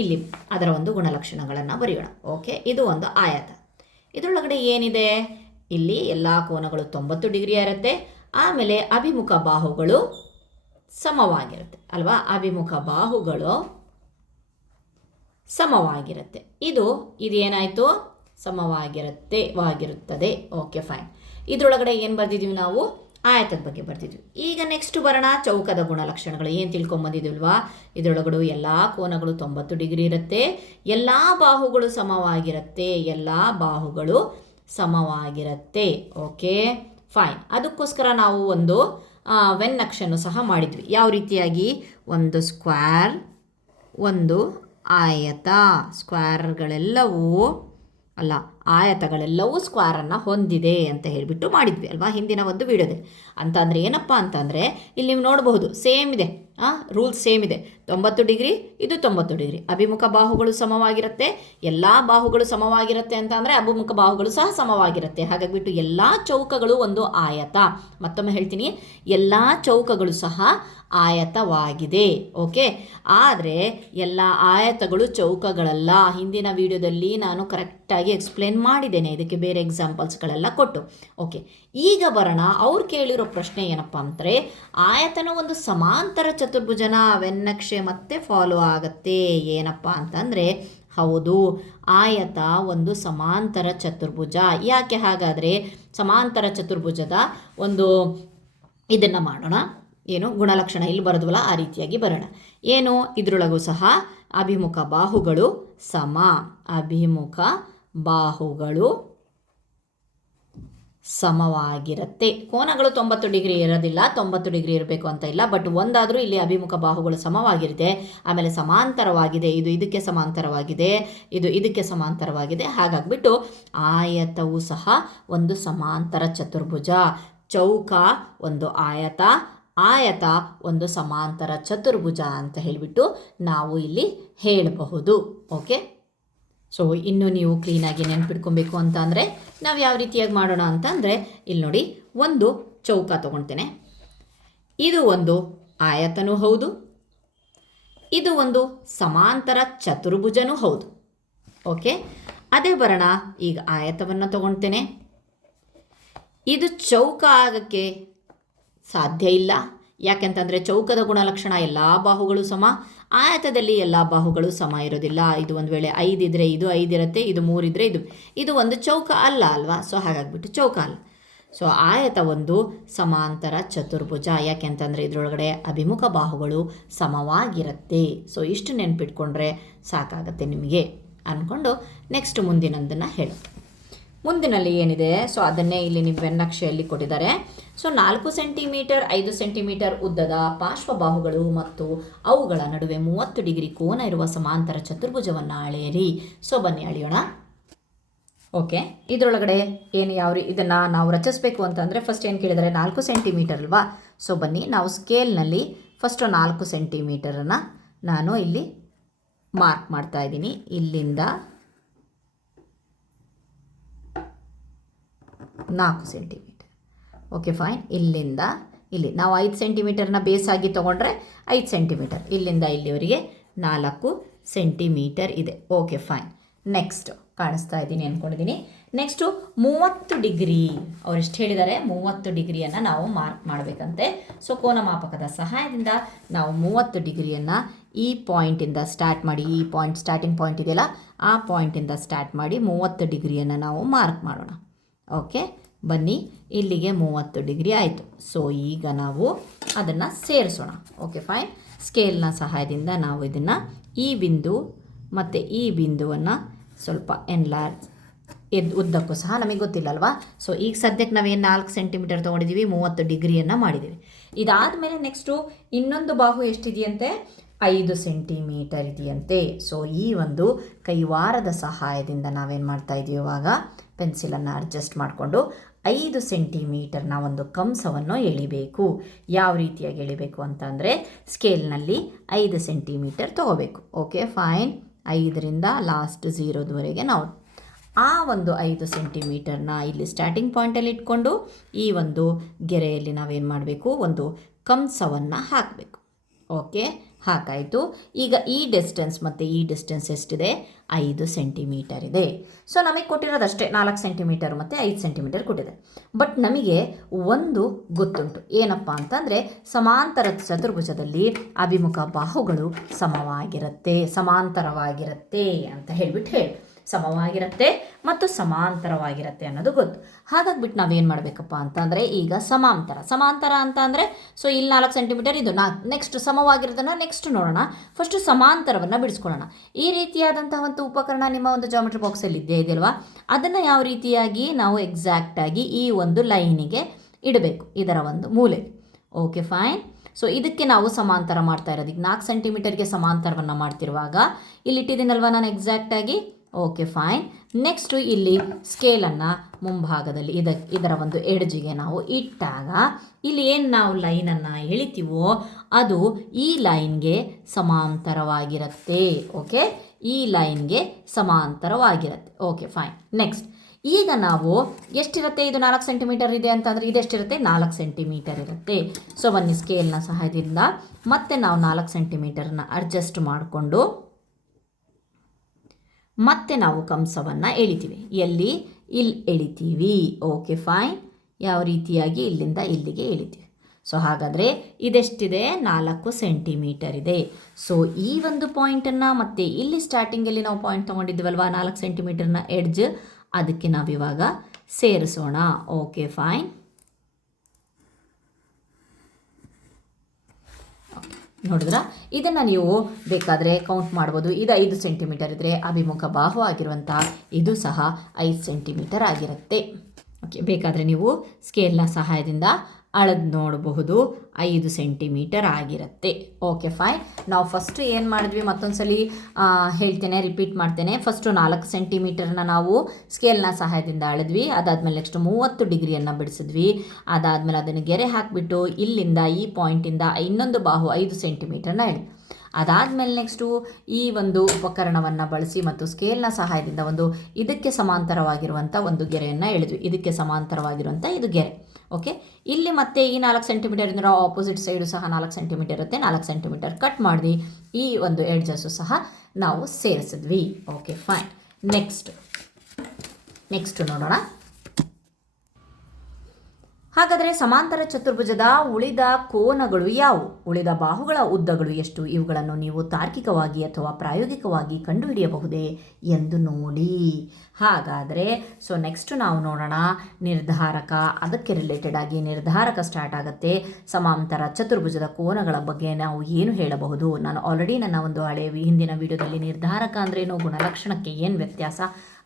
ಇಲ್ಲಿ ಅದರ ಒಂದು ಗುಣಲಕ್ಷಣಗಳನ್ನು ಬರೆಯೋಣ. ಓಕೆ, ಇದು ಒಂದು ಆಯತ. ಇದರೊಳಗಡೆ ಏನಿದೆ? ಇಲ್ಲಿ ಎಲ್ಲ ಕೋನಗಳು 90 ಡಿಗ್ರಿ ಇರುತ್ತೆ. ಆಮೇಲೆ ಅಭಿಮುಖ ಬಾಹುಗಳು ಸಮವಾಗಿರುತ್ತೆ ಅಲ್ವಾ? ಅಭಿಮುಖ ಬಾಹುಗಳು ಸಮವಾಗಿರುತ್ತೆ. ಇದೇನಾಯಿತು? ಸಮವಾಗಿರುತ್ತದೆ. Okay fine. ಇದರೊಳಗಡೆ ಏನು ಬರೆದಿದ್ದೀವಿ ನಾವು? ಆಯತದ ಬಗ್ಗೆ ಬರ್ತಿದ್ವಿ. ಈಗ ನೆಕ್ಸ್ಟ್ ಬರೋಣ ಚೌಕದ ಗುಣಲಕ್ಷಣಗಳು. ಏನು ತಿಳ್ಕೊಂಬಂದಿದ್ವಿಲ್ವಾ? ಇದರೊಳಗಡೆ ಎಲ್ಲ ಕೋನಗಳು 90 ಡಿಗ್ರಿ ಇರುತ್ತೆ. ಎಲ್ಲ ಬಾಹುಗಳು ಸಮವಾಗಿರುತ್ತೆ. Okay fine. ಅದಕ್ಕೋಸ್ಕರ ನಾವು ಒಂದು ವೆನ್ ನಕ್ಷೆಯನ್ನು ಸಹ ಮಾಡಿದ್ವಿ. ಯಾವ ರೀತಿಯಾಗಿ? ಒಂದು ಸ್ಕ್ವೇರ್, ಒಂದು ಆಯತ. ಆಯತಗಳೆಲ್ಲವೂ ಸ್ಕ್ವೇರನ್ನು ಹೊಂದಿದೆ ಅಂತ ಹೇಳಿಬಿಟ್ಟು ಮಾಡಿದ್ವಿ ಅಲ್ವಾ ಹಿಂದಿನ ಒಂದು ವಿಡಿಯೋದಲ್ಲಿ. ಅಂತಂದರೆ ಏನಪ್ಪ ಅಂತಂದರೆ ಇಲ್ಲಿ ನೀವು ನೋಡಬಹುದು ಸೇಮ್ ಇದೆ. ರೂಲ್ಸ್ ಸೇಮ್ ಇದೆ. 90 ಡಿಗ್ರಿ, ಇದು 90 ಡಿಗ್ರಿ. ಅಭಿಮುಖ ಬಾಹುಗಳು ಸಮವಾಗಿರುತ್ತೆ. ಎಲ್ಲ ಬಾಹುಗಳು ಸಮವಾಗಿರುತ್ತೆ ಅಂತ ಅಂದರೆ ಅಭಿಮುಖ ಬಾಹುಗಳು ಸಹ ಸಮವಾಗಿರುತ್ತೆ. ಹಾಗಾಗಿಬಿಟ್ಟು ಎಲ್ಲ ಚೌಕಗಳು ಒಂದು ಆಯತ. ಮತ್ತೊಮ್ಮೆ ಹೇಳ್ತೀನಿ, ಎಲ್ಲ ಚೌಕಗಳು ಸಹ ಆಯತವಾಗಿದೆ. ಓಕೆ, ಆದರೆ ಎಲ್ಲ ಆಯತಗಳು ಚೌಕಗಳಲ್ಲ. ಹಿಂದಿನ ವಿಡಿಯೋದಲ್ಲಿ ನಾನು ಕರೆಕ್ಟಾಗಿ ಎಕ್ಸ್ಪ್ಲೇನ್ ಮಾಡಿದ್ದೇನೆ. ಇದಕ್ಕೆ ಬೇರೆ ಎಕ್ಸಾಂಪಲ್ಸ್ಗಳೆಲ್ಲ ಕೊಟ್ಟು. ಓಕೆ, ಈಗ ಬರೋಣ. ಅವ್ರು ಕೇಳಿರೋ ಪ್ರಶ್ನೆ ಏನಪ್ಪ ಅಂದರೆ ಆಯತನ ಒಂದು ಸಮಾಂತರ ಚತುರ್ಭುಜನ ವೆನ್ನಕ್ಷೆ ಮತ್ತೆ ಫಾಲೋ ಆಗುತ್ತೆ. ಏನಪ್ಪ ಅಂತಂದರೆ ಹೌದು, ಆಯತ ಒಂದು ಸಮಾಂತರ ಚತುರ್ಭುಜ. ಯಾಕೆ ಹಾಗಾದರೆ? ಸಮಾಂತರ ಚತುರ್ಭುಜದ ಒಂದು ಇದನ್ನು ಮಾಡೋಣ. ಏನು ಗುಣಲಕ್ಷಣ ಇಲ್ಲಿ ಬರೋದ್ವಲ್ಲ ಆ ರೀತಿಯಾಗಿ ಬರೋಣ. ಏನು? ಇದರೊಳಗೂ ಸಹ ಅಭಿಮುಖ ಬಾಹುಗಳು ಸಮ. ಅಭಿಮುಖ ಬಾಹುಗಳು ಸಮವಾಗಿರುತ್ತೆ. ಕೋನಗಳು 90 ಡಿಗ್ರಿ ಇರೋದಿಲ್ಲ, 90 ಡಿಗ್ರಿ ಇರಬೇಕು ಅಂತ ಇಲ್ಲ. ಬಟ್ ಒಂದಾದರೂ ಇಲ್ಲಿ ಅಭಿಮುಖ ಬಾಹುಗಳು ಸಮವಾಗಿರುತ್ತೆ. ಆಮೇಲೆ ಸಮಾಂತರವಾಗಿದೆ. ಇದು ಇದಕ್ಕೆ ಸಮಾಂತರವಾಗಿದೆ, ಇದು ಇದಕ್ಕೆ ಸಮಾಂತರವಾಗಿದೆ. ಹಾಗಾಗಿಬಿಟ್ಟು ಆಯತವು ಸಹ ಒಂದು ಸಮಾಂತರ ಚತುರ್ಭುಜ. ಚೌಕ ಒಂದು ಆಯತ, ಆಯತ ಒಂದು ಸಮಾಂತರ ಚತುರ್ಭುಜ ಅಂತ ಹೇಳಿಬಿಟ್ಟು ನಾವು ಇಲ್ಲಿ ಹೇಳಬಹುದು. ಓಕೆ, ಸೊ ಇನ್ನು ನೀವು ಕ್ಲೀನಾಗಿ ನೆನ್ಪಿಟ್ಕೊಬೇಕು ಅಂತ ಅಂದರೆ ನಾವು ಯಾವ ರೀತಿಯಾಗಿ ಮಾಡೋಣ ಅಂತ ಅಂದರೆ ಇಲ್ಲಿ ನೋಡಿ, ಒಂದು ಚೌಕ ತೊಗೊಳ್ತೇನೆ. ಇದು ಒಂದು ಆಯತನೂ ಹೌದು, ಇದು ಒಂದು ಸಮಾಂತರ ಚತುರ್ಭುಜನೂ ಹೌದು. ಓಕೆ, ಅದೇ ಬರೋಣ. ಈಗ ಆಯತವನ್ನು ತೊಗೊಳ್ತೇನೆ. ಇದು ಚೌಕ ಆಗೋಕ್ಕೆ ಸಾಧ್ಯ ಇಲ್ಲ. ಯಾಕೆಂತಂದರೆ ಚೌಕದ ಗುಣಲಕ್ಷಣ ಎಲ್ಲ ಬಾಹುಗಳು ಸಮ. ಆಯತದಲ್ಲಿ ಎಲ್ಲ ಬಾಹುಗಳು ಸಮ ಇರೋದಿಲ್ಲ. ಇದು ಒಂದು ವೇಳೆ 5 ಇದ್ದರೆ ಇದು 5 ಇರುತ್ತೆ, ಇದು 3 ಇದ್ದರೆ ಇದು ಒಂದು ಚೌಕ ಅಲ್ಲ ಅಲ್ವಾ? ಸೊ ಹಾಗಾಗಿಬಿಟ್ಟು ಚೌಕ ಅಲ್ಲ. ಸೊ ಆಯತ ಒಂದು ಸಮಾಂತರ ಚತುರ್ಭುಜ. ಯಾಕೆಂತಂದರೆ ಇದರೊಳಗಡೆ ಅಭಿಮುಖ ಬಾಹುಗಳು ಸಮವಾಗಿರುತ್ತೆ. ಸೊ ಇಷ್ಟು ನೆನ್ಪಿಟ್ಕೊಂಡ್ರೆ ಸಾಕಾಗತ್ತೆ ನಿಮಗೆ ಅಂದ್ಕೊಂಡು ನೆಕ್ಸ್ಟ್ ಮುಂದಿನದನ್ನು ಹೇಳು. ಮುಂದಿನಲ್ಲಿ ಏನಿದೆ? ಸೊ ಅದನ್ನೇ ಇಲ್ಲಿ ನೀವು ವೆನ್ನಕ್ಷೆಯಲ್ಲಿ ಕೊಟ್ಟಿದ್ದಾರೆ. ಸೊ 4 ಸೆಂಟಿಮೀಟರ್ 5 ಸೆಂಟಿಮೀಟರ್ ಉದ್ದದ ಪಾರ್ಶ್ವಬಾಹುಗಳು ಮತ್ತು ಅವುಗಳ ನಡುವೆ 30 ಡಿಗ್ರಿ ಕೋನ ಇರುವ ಸಮಾಂತರ ಚತುರ್ಭುಜವನ್ನು ಅಳೆಯಿರಿ. ಸೊ ಬನ್ನಿ ಅಳೆಯೋಣ. ಓಕೆ, ಇದರೊಳಗಡೆ ಏನು ಇದನ್ನು ನಾವು ರಚಿಸಬೇಕು ಅಂತಂದರೆ ಫಸ್ಟ್ ಏನು ಕೇಳಿದರೆ 4 ಸೆಂಟಿಮೀಟರ್ ಅಲ್ವಾ? ಸೊ ಬನ್ನಿ ನಾವು ಸ್ಕೇಲ್ನಲ್ಲಿ ಫಸ್ಟು 4 ಸೆಂಟಿಮೀಟರನ್ನು ನಾನು ಇಲ್ಲಿ ಮಾರ್ಕ್ ಮಾಡ್ತಾ ಇದ್ದೀನಿ. ಇಲ್ಲಿಂದ 4 ಸೆಂಟಿಮೀಟರ್. Okay fine. ಇಲ್ಲಿಂದ ಇಲ್ಲಿ ನಾವು 5 ಸೆಂಟಿಮೀಟರ್ನ ಬೇಸಾಗಿ ತೊಗೊಂಡ್ರೆ 5 ಸೆಂಟಿಮೀಟರ್. ಇಲ್ಲಿಂದ ಇಲ್ಲಿವರೆಗೆ 4 ಸೆಂಟಿಮೀಟರ್ ಇದೆ. Okay fine. ನೆಕ್ಸ್ಟ್ ಕಾಣಿಸ್ತಾ ಇದ್ದೀನಿ ಅಂದ್ಕೊಂಡಿದ್ದೀನಿ. ನೆಕ್ಸ್ಟು 30 ಡಿಗ್ರಿ, ಅವ್ರು ಎಷ್ಟು ಹೇಳಿದ್ದಾರೆ, 30 ಡಿಗ್ರಿಯನ್ನು ನಾವು ಮಾರ್ಕ್ ಮಾಡಬೇಕಂತೆ. ಸೊ ಕೋನ ಮಾಪಕದ ಸಹಾಯದಿಂದ ನಾವು 30 ಡಿಗ್ರಿಯನ್ನು ಈ ಪಾಯಿಂಟಿಂದ ಸ್ಟಾರ್ಟ್ ಮಾಡಿ, ಈ ಪಾಯಿಂಟ್ ಸ್ಟಾರ್ಟಿಂಗ್ ಪಾಯಿಂಟ್ ಇದೆಯಲ್ಲ ಆ ಪಾಯಿಂಟಿಂದ ಸ್ಟಾರ್ಟ್ ಮಾಡಿ 30 ಡಿಗ್ರಿಯನ್ನು ನಾವು ಮಾರ್ಕ್ ಮಾಡೋಣ. ಓಕೆ, ಬನ್ನಿ, ಇಲ್ಲಿಗೆ 30 ಡಿಗ್ರಿ ಆಯಿತು. ಸೊ ಈಗ ನಾವು ಅದನ್ನು ಸೇರಿಸೋಣ. Okay fine. ಸ್ಕೇಲ್ನ ಸಹಾಯದಿಂದ ನಾವು ಇದನ್ನು ಈ ಬಿಂದು ಮತ್ತು ಈ ಬಿಂದುವನ್ನು ಸ್ವಲ್ಪ ಎನ್ಲಾರ್ಜ್ ಉದ್ದಕ್ಕೂ ಸಹ ನಮಗೆ ಗೊತ್ತಿಲ್ಲ ಅಲ್ವಾ. ಸೊ ಈಗ ಸದ್ಯಕ್ಕೆ ನಾವೇನು 4 ಸೆಂಟಿಮೀಟರ್ ತೊಗೊಂಡಿದ್ದೀವಿ, 30 ಡಿಗ್ರಿಯನ್ನು ಮಾಡಿದ್ದೀವಿ. ಇದಾದಮೇಲೆ ನೆಕ್ಸ್ಟು ಇನ್ನೊಂದು ಬಾಹು ಎಷ್ಟಿದೆಯಂತೆ, 5 ಸೆಂಟಿಮೀಟರ್ ಇದೆಯಂತೆ. ಸೊ ಈ ಒಂದು ಕೈವಾರದ ಸಹಾಯದಿಂದ ನಾವೇನು ಮಾಡ್ತಾ ಇದ್ದೀವಿ, ಇವಾಗ ಪೆನ್ಸಿಲನ್ನು ಅಡ್ಜಸ್ಟ್ ಮಾಡಿಕೊಂಡು 5 ಸೆಂಟಿಮೀಟರ್ನ ಒಂದು ಕಂಸವನ್ನು ಎಳಿಬೇಕು. ಯಾವ ರೀತಿಯಾಗಿ ಎಳಿಬೇಕು ಅಂತಂದರೆ ಸ್ಕೇಲ್ನಲ್ಲಿ 5 ಸೆಂಟಿಮೀಟರ್ ತೊಗೋಬೇಕು. Okay fine. 5ರಿಂದ ಲಾಸ್ಟ್ 0ದವರೆಗೆ ನಾವು ಆ ಒಂದು 5 ಸೆಂಟಿಮೀಟರ್ನ ಇಲ್ಲಿ ಸ್ಟಾರ್ಟಿಂಗ್ ಪಾಯಿಂಟಲ್ಲಿ ಇಟ್ಕೊಂಡು ಈ ಒಂದು ಗೆರೆಯಲ್ಲಿ ನಾವೇನು ಮಾಡಬೇಕು, ಒಂದು ಕಂಸವನ್ನು ಹಾಕಬೇಕು. ಓಕೆ, ಹಾಕಾಯಿತು. ಈಗ ಈ ಡಿಸ್ಟೆನ್ಸ್ ಮತ್ತು ಈ ಡಿಸ್ಟೆನ್ಸ್ ಎಷ್ಟಿದೆ, 5 ಸೆಂಟಿಮೀಟರ್ ಇದೆ. ಸೊ ನಮಗೆ ಕೊಟ್ಟಿರೋದಷ್ಟೇ 4 ಸೆಂಟಿಮೀಟರ್ ಮತ್ತು 5 ಸೆಂಟಿಮೀಟರ್ ಕೊಟ್ಟಿದೆ. ಬಟ್ ನಮಗೆ ಒಂದು ಗೊತ್ತುಂಟು, ಏನಪ್ಪ ಅಂತಂದರೆ ಸಮಾಂತರ ಚತುರ್ಭುಜದಲ್ಲಿ ಅಭಿಮುಖ ಬಾಹುಗಳು ಸಮಾಂತರವಾಗಿರುತ್ತೆ ಅಂತ ಹೇಳಿ ಸಮವಾಗಿರುತ್ತೆ ಮತ್ತು ಸಮಾಂತರವಾಗಿರುತ್ತೆ ಅನ್ನೋದು ಗೊತ್ತು. ಹಾಗಾಗಿಬಿಟ್ಟು ನಾವೇನು ಮಾಡಬೇಕಪ್ಪ ಅಂತಂದರೆ ಈಗ ಸಮಾಂತರ ಅಂತ ಅಂದರೆ ಸೊ ಇಲ್ಲಿ 4 ಸೆಂಟಿಮೀಟರ್, ಇದು ನೆಕ್ಸ್ಟ್ ಸಮವಾಗಿರೋದನ್ನು ನೆಕ್ಸ್ಟ್ ನೋಡೋಣ. ಫಸ್ಟು ಸಮಾಂತರವನ್ನು ಬಿಡಿಸ್ಕೊಳ್ಳೋಣ. ಈ ರೀತಿಯಾದಂತಹ ಒಂದು ಉಪಕರಣ ನಿಮ್ಮ ಒಂದು ಜಾಮೆಟ್ರಿ ಬಾಕ್ಸಲ್ಲಿ ಇದೆಯಲ್ವಾ, ಅದನ್ನು ಯಾವ ರೀತಿಯಾಗಿ ನಾವು ಎಕ್ಸಾಕ್ಟಾಗಿ ಈ ಒಂದು ಲೈನಿಗೆ ಇಡಬೇಕು, ಇದರ ಒಂದು ಮೂಲೆ. Okay fine. ಸೊ ಇದಕ್ಕೆ ನಾವು ಸಮಾಂತರ ಮಾಡ್ತಾ ಇರೋದು. ಈಗ 4 ಸೆಂಟಿಮೀಟರ್ಗೆ ಸಮಾಂತರವನ್ನು ಮಾಡ್ತಿರುವಾಗ ಇಲ್ಲಿ ಇಟ್ಟಿದ್ದೀನಲ್ವ ನಾನು ಎಕ್ಸಾಕ್ಟಾಗಿ. Okay fine. ನೆಕ್ಸ್ಟು ಇಲ್ಲಿ ಸ್ಕೇಲನ್ನು ಮುಂಭಾಗದಲ್ಲಿ ಇದರ ಒಂದು ಎಡ್ಜಿಗೆ ನಾವು ಇಟ್ಟಾಗ ಇಲ್ಲಿ ಏನು ನಾವು ಲೈನನ್ನು ಎಳಿತೀವೋ ಅದು ಈ ಲೈನ್ಗೆ ಸಮಾಂತರವಾಗಿರುತ್ತೆ. ಓಕೆ, ಈ ಲೈನ್ಗೆ ಸಮಾಂತರವಾಗಿರುತ್ತೆ. Okay fine. ನೆಕ್ಸ್ಟ್ ಈಗ ನಾವು ಎಷ್ಟಿರುತ್ತೆ, ಇದು 4 ಸೆಂಟಿಮೀಟರ್ ಇದೆ ಅಂತಂದರೆ ಇದೆಷ್ಟಿರುತ್ತೆ, 4 ಸೆಂಟಿಮೀಟರ್ ಇರುತ್ತೆ. ಸೊ ಬನ್ನಿ, ಸ್ಕೇಲ್ನ ಸಹಾಯದಿಂದ ಮತ್ತೆ ನಾವು 4 ಸೆಂಟಿಮೀಟರ್ನ ಅಡ್ಜಸ್ಟ್ ಮಾಡಿಕೊಂಡು ಮತ್ತೆ ನಾವು ಕಂಸವನ್ನು ಎಳಿತೀವಿ. ಇಲ್ಲಿ ಎಳಿತೀವಿ. Okay fine. ಯಾವ ರೀತಿಯಾಗಿ ಇಲ್ಲಿಂದ ಇಲ್ಲಿಗೆ ಎಳಿತೀವಿ. ಸೊ ಹಾಗಾದರೆ ಇದೆಷ್ಟಿದೆ, 4 ಸೆಂಟಿಮೀಟರ್ ಇದೆ. ಸೊ ಈ ಒಂದು ಪಾಯಿಂಟನ್ನು ಮತ್ತು ಇಲ್ಲಿ ಸ್ಟಾರ್ಟಿಂಗಲ್ಲಿ ನಾವು ಪಾಯಿಂಟ್ ತೊಗೊಂಡಿದ್ದೀವಲ್ವ 4 ಸೆಂಟಿಮೀಟರ್ನ ಎಡ್ಜ್, ಅದಕ್ಕೆ ನಾವಿವಾಗ ಸೇರಿಸೋಣ. Okay fine. ನೋಡಿದ್ರ, ಇದನ್ನು ನೀವು ಬೇಕಾದರೆ ಕೌಂಟ್ ಮಾಡ್ಬೋದು. ಇದು 5 ಸೆಂಟಿಮೀಟರ್ ಇದ್ದರೆ ಅಭಿಮುಖ ಬಾಹು ಆಗಿರುವಂತಹ ಇದು ಸಹ 5 ಸೆಂಟಿಮೀಟರ್ ಆಗಿರುತ್ತೆ. ಓಕೆ, ಬೇಕಾದರೆ ನೀವು ಸ್ಕೇಲ್ನ ಸಹಾಯದಿಂದ ಅಳದು ನೋಡಬಹುದು, 5 ಸೆಂಟಿಮೀಟರ್ ಆಗಿರುತ್ತೆ. Okay fine. ನಾವು ಫಸ್ಟು ಏನು ಮಾಡಿದ್ವಿ, ಮತ್ತೊಂದು ಸಲ ಹೇಳ್ತೇನೆ, ರಿಪೀಟ್ ಮಾಡ್ತೇನೆ. ಫಸ್ಟು 4 ಸೆಂಟಿಮೀಟರ್ನ ನಾವು ಸ್ಕೇಲ್ನ ಸಹಾಯದಿಂದ ಅಳೆದ್ವಿ. ಅದಾದಮೇಲೆ ನೆಕ್ಸ್ಟ್ 30 ಡಿಗ್ರಿಯನ್ನು ಬಿಡಿಸಿದ್ವಿ. ಅದಾದಮೇಲೆ ಅದನ್ನು ಗೆರೆ ಹಾಕಿಬಿಟ್ಟು ಇಲ್ಲಿಂದ ಈ ಪಾಯಿಂಟಿಂದ ಇನ್ನೊಂದು ಬಾಹು 5 ಸೆಂಟಿಮೀಟರ್ನ ಎಳಿ. ಅದಾದಮೇಲೆ ನೆಕ್ಸ್ಟು ಈ ಒಂದು ಉಪಕರಣವನ್ನು ಬಳಸಿ ಮತ್ತು ಸ್ಕೇಲ್ನ ಸಹಾಯದಿಂದ ಒಂದು ಇದಕ್ಕೆ ಸಮಾಂತರವಾಗಿರುವಂಥ ಒಂದು ಗೆರೆಯನ್ನು ಎಳೆದ್ವಿ. ಇದಕ್ಕೆ ಸಮಾಂತರವಾಗಿರುವಂಥ ಇದು ಗೆರೆ. ಓಕೆ, ಇಲ್ಲಿ ಮತ್ತೆ ಈ 4 ಸೆಂಟಿಮೀಟರ್ ಇಂದ ಆಪೋಸಿಟ್ ಸೈಡು ಸಹ 4 ಸೆಂಟಿಮೀಟರ್ ಇರುತ್ತೆ. 4 ಸೆಂಟಿಮೀಟರ್ ಕಟ್ ಮಾಡಿ ಈ ಒಂದು ಎಡ್ಜಸ್ಸು ಸಹ ನಾವು ಸೇರಿಸಿದ್ವಿ. Okay fine. ನೆಕ್ಸ್ಟ್ ನೋಡೋಣ. ಹಾಗಾದರೆ ಸಮಾಂತರ ಚತುರ್ಭುಜದ ಉಳಿದ ಕೋನಗಳು ಯಾವುವು, ಉಳಿದ ಬಾಹುಗಳ ಉದ್ದಗಳು ಎಷ್ಟು, ಇವುಗಳನ್ನು ನೀವು ತಾರ್ಕಿಕವಾಗಿ ಅಥವಾ ಪ್ರಾಯೋಗಿಕವಾಗಿ ಕಂಡುಹಿಡಿಯಬಹುದೇ ಎಂದು ನೋಡಿ. ಹಾಗಾದರೆ ಸೊ ನೆಕ್ಸ್ಟ್ ನಾವು ನೋಡೋಣ ನಿರ್ಧಾರಕ. ಅದಕ್ಕೆ ರಿಲೇಟೆಡ್ ಆಗಿ ನಿರ್ಧಾರಕ ಸ್ಟಾರ್ಟ್ ಆಗುತ್ತೆ. ಸಮಾಂತರ ಚತುರ್ಭುಜದ ಕೋನಗಳ ಬಗ್ಗೆ ನಾವು ಏನು ಹೇಳಬಹುದು. ನಾನು ಆಲ್ರೆಡಿ ನನ್ನ ಒಂದು ಹಿಂದಿನ ವಿಡಿಯೋದಲ್ಲಿ ನಿರ್ಧಾರಕ ಅಂದ್ರೇನು, ಗುಣಲಕ್ಷಣಕ್ಕೆ ಏನು ವ್ಯತ್ಯಾಸ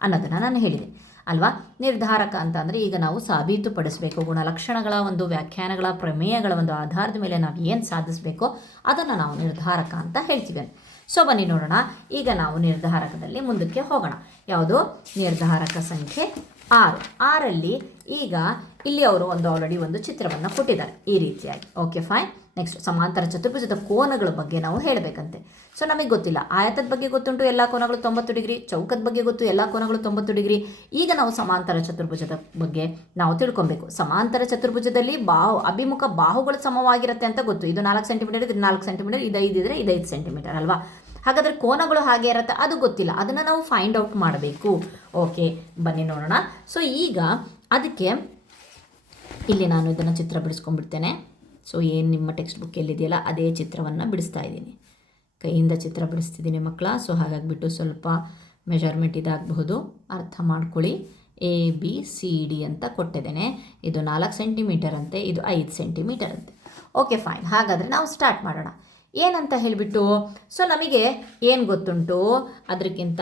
ಅನ್ನೋದನ್ನು ನಾನು ಹೇಳಿದೆ ಅಲ್ವಾ. ನಿರ್ಧಾರಕ ಅಂತ ಅಂದರೆ ಈಗ ನಾವು ಸಾಬೀತುಪಡಿಸಬೇಕು, ಗುಣಲಕ್ಷಣಗಳ ಒಂದು ವ್ಯಾಖ್ಯಾನಗಳ ಪ್ರಮೇಯಗಳ ಒಂದು ಆಧಾರದ ಮೇಲೆ ನಾವು ಏನು ಸಾಧಿಸಬೇಕೋ ಅದನ್ನು ನಾವು ನಿರ್ಧಾರಕ ಅಂತ ಹೇಳ್ತೀವಿ. ಸೊ ಬನ್ನಿ ನೋಡೋಣ. ಈಗ ನಾವು ನಿರ್ಧಾರಕದಲ್ಲಿ ಮುಂದಕ್ಕೆ ಹೋಗೋಣ. ಯಾವುದು, ನಿರ್ಧಾರಕ ಸಂಖ್ಯೆ 6. ಈಗ ಇಲ್ಲಿ ಅವರು ಆಲ್ರೆಡಿ ಒಂದು ಚಿತ್ರವನ್ನು ಕೊಟ್ಟಿದ್ದಾರೆ ಈ ರೀತಿಯಾಗಿ. Okay fine. ನೆಕ್ಸ್ಟ್ ಸಮಾಂತರ ಚತುರ್ಭುಜದ ಕೋನಗಳ ಬಗ್ಗೆ ನಾವು ಹೇಳಬೇಕಂತೆ. ಸೊ ನಮಗೆ ಗೊತ್ತಿಲ್ಲ, ಆಯತದ ಬಗ್ಗೆ ಗೊತ್ತುಂಟು, ಎಲ್ಲ ಕೋನಗಳು 90 ಡಿಗ್ರಿ, ಚೌಕದ ಬಗ್ಗೆ ಗೊತ್ತು, ಎಲ್ಲ ಕೋನಗಳು 90 ಡಿಗ್ರಿ. ಈಗ ನಾವು ಸಮಾಂತರ ಚತುರ್ಭುಜದ ಬಗ್ಗೆ ನಾವು ತಿಳ್ಕೊಬೇಕು. ಸಮಾಂತರ ಚತುರ್ಭುಜದಲ್ಲಿ ಅಭಿಮುಖ ಬಾಹುಗಳು ಸಮವಾಗಿರುತ್ತೆ ಅಂತ ಗೊತ್ತು. ಇದು 4 ಸೆಂಟಿಮೀಟರ್, ಇದು 4 ಸೆಂಟಿಮೀಟರ್, ಇದು 5 ಇದ್ದರೆ ಇದು 5 ಸೆಂಟಿಮೀಟರ್ ಅಲ್ವಾ. ಹಾಗಾದರೆ ಕೋನಗಳು ಹಾಗೆ ಇರುತ್ತೆ ಅದು ಗೊತ್ತಿಲ್ಲ, ಅದನ್ನು ನಾವು ಫೈಂಡ್ ಔಟ್ ಮಾಡಬೇಕು. ಓಕೆ, ಬನ್ನಿ ನೋಡೋಣ. ಸೊ ಈಗ ಅದಕ್ಕೆ ಇಲ್ಲಿ ನಾನು ಇದನ್ನು ಚಿತ್ರ ಬಿಡಿಸ್ಕೊಂಡ್ಬಿಡ್ತೇನೆ. ಸೊ ಏನು ನಿಮ್ಮ ಟೆಕ್ಸ್ಟ್ ಬುಕ್ ಎಲ್ಲಿದೆಯಲ್ಲ ಅದೇ ಚಿತ್ರವನ್ನು ಬಿಡಿಸ್ತಾ ಇದ್ದೀನಿ, ಕೈಯಿಂದ ಚಿತ್ರ ಬಿಡಿಸ್ತಿದ್ದೀನಿ ಮಕ್ಕಳ. ಸೊ ಹಾಗಾಗಿಬಿಟ್ಟು ಸ್ವಲ್ಪ ಮೆಜರ್ಮೆಂಟ್ ಇದಾಗಬಹುದು, ಅರ್ಥ ಮಾಡ್ಕೊಳ್ಳಿ. ABCD ಅಂತ ಕೊಟ್ಟಿದ್ದೇನೆ. ಇದು 4 ಸೆಂಟಿಮೀಟರ್ ಅಂತೆ, ಇದು 5 ಸೆಂಟಿಮೀಟರ್ ಅಂತೆ. Okay fine. ಹಾಗಾದರೆ ನಾವು ಸ್ಟಾರ್ಟ್ ಮಾಡೋಣ. ಏನಂತ ಹೇಳಿಬಿಟ್ಟು, ಸೊ ನಮಗೆ ಏನು ಗೊತ್ತುಂಟು, ಅದಕ್ಕಿಂತ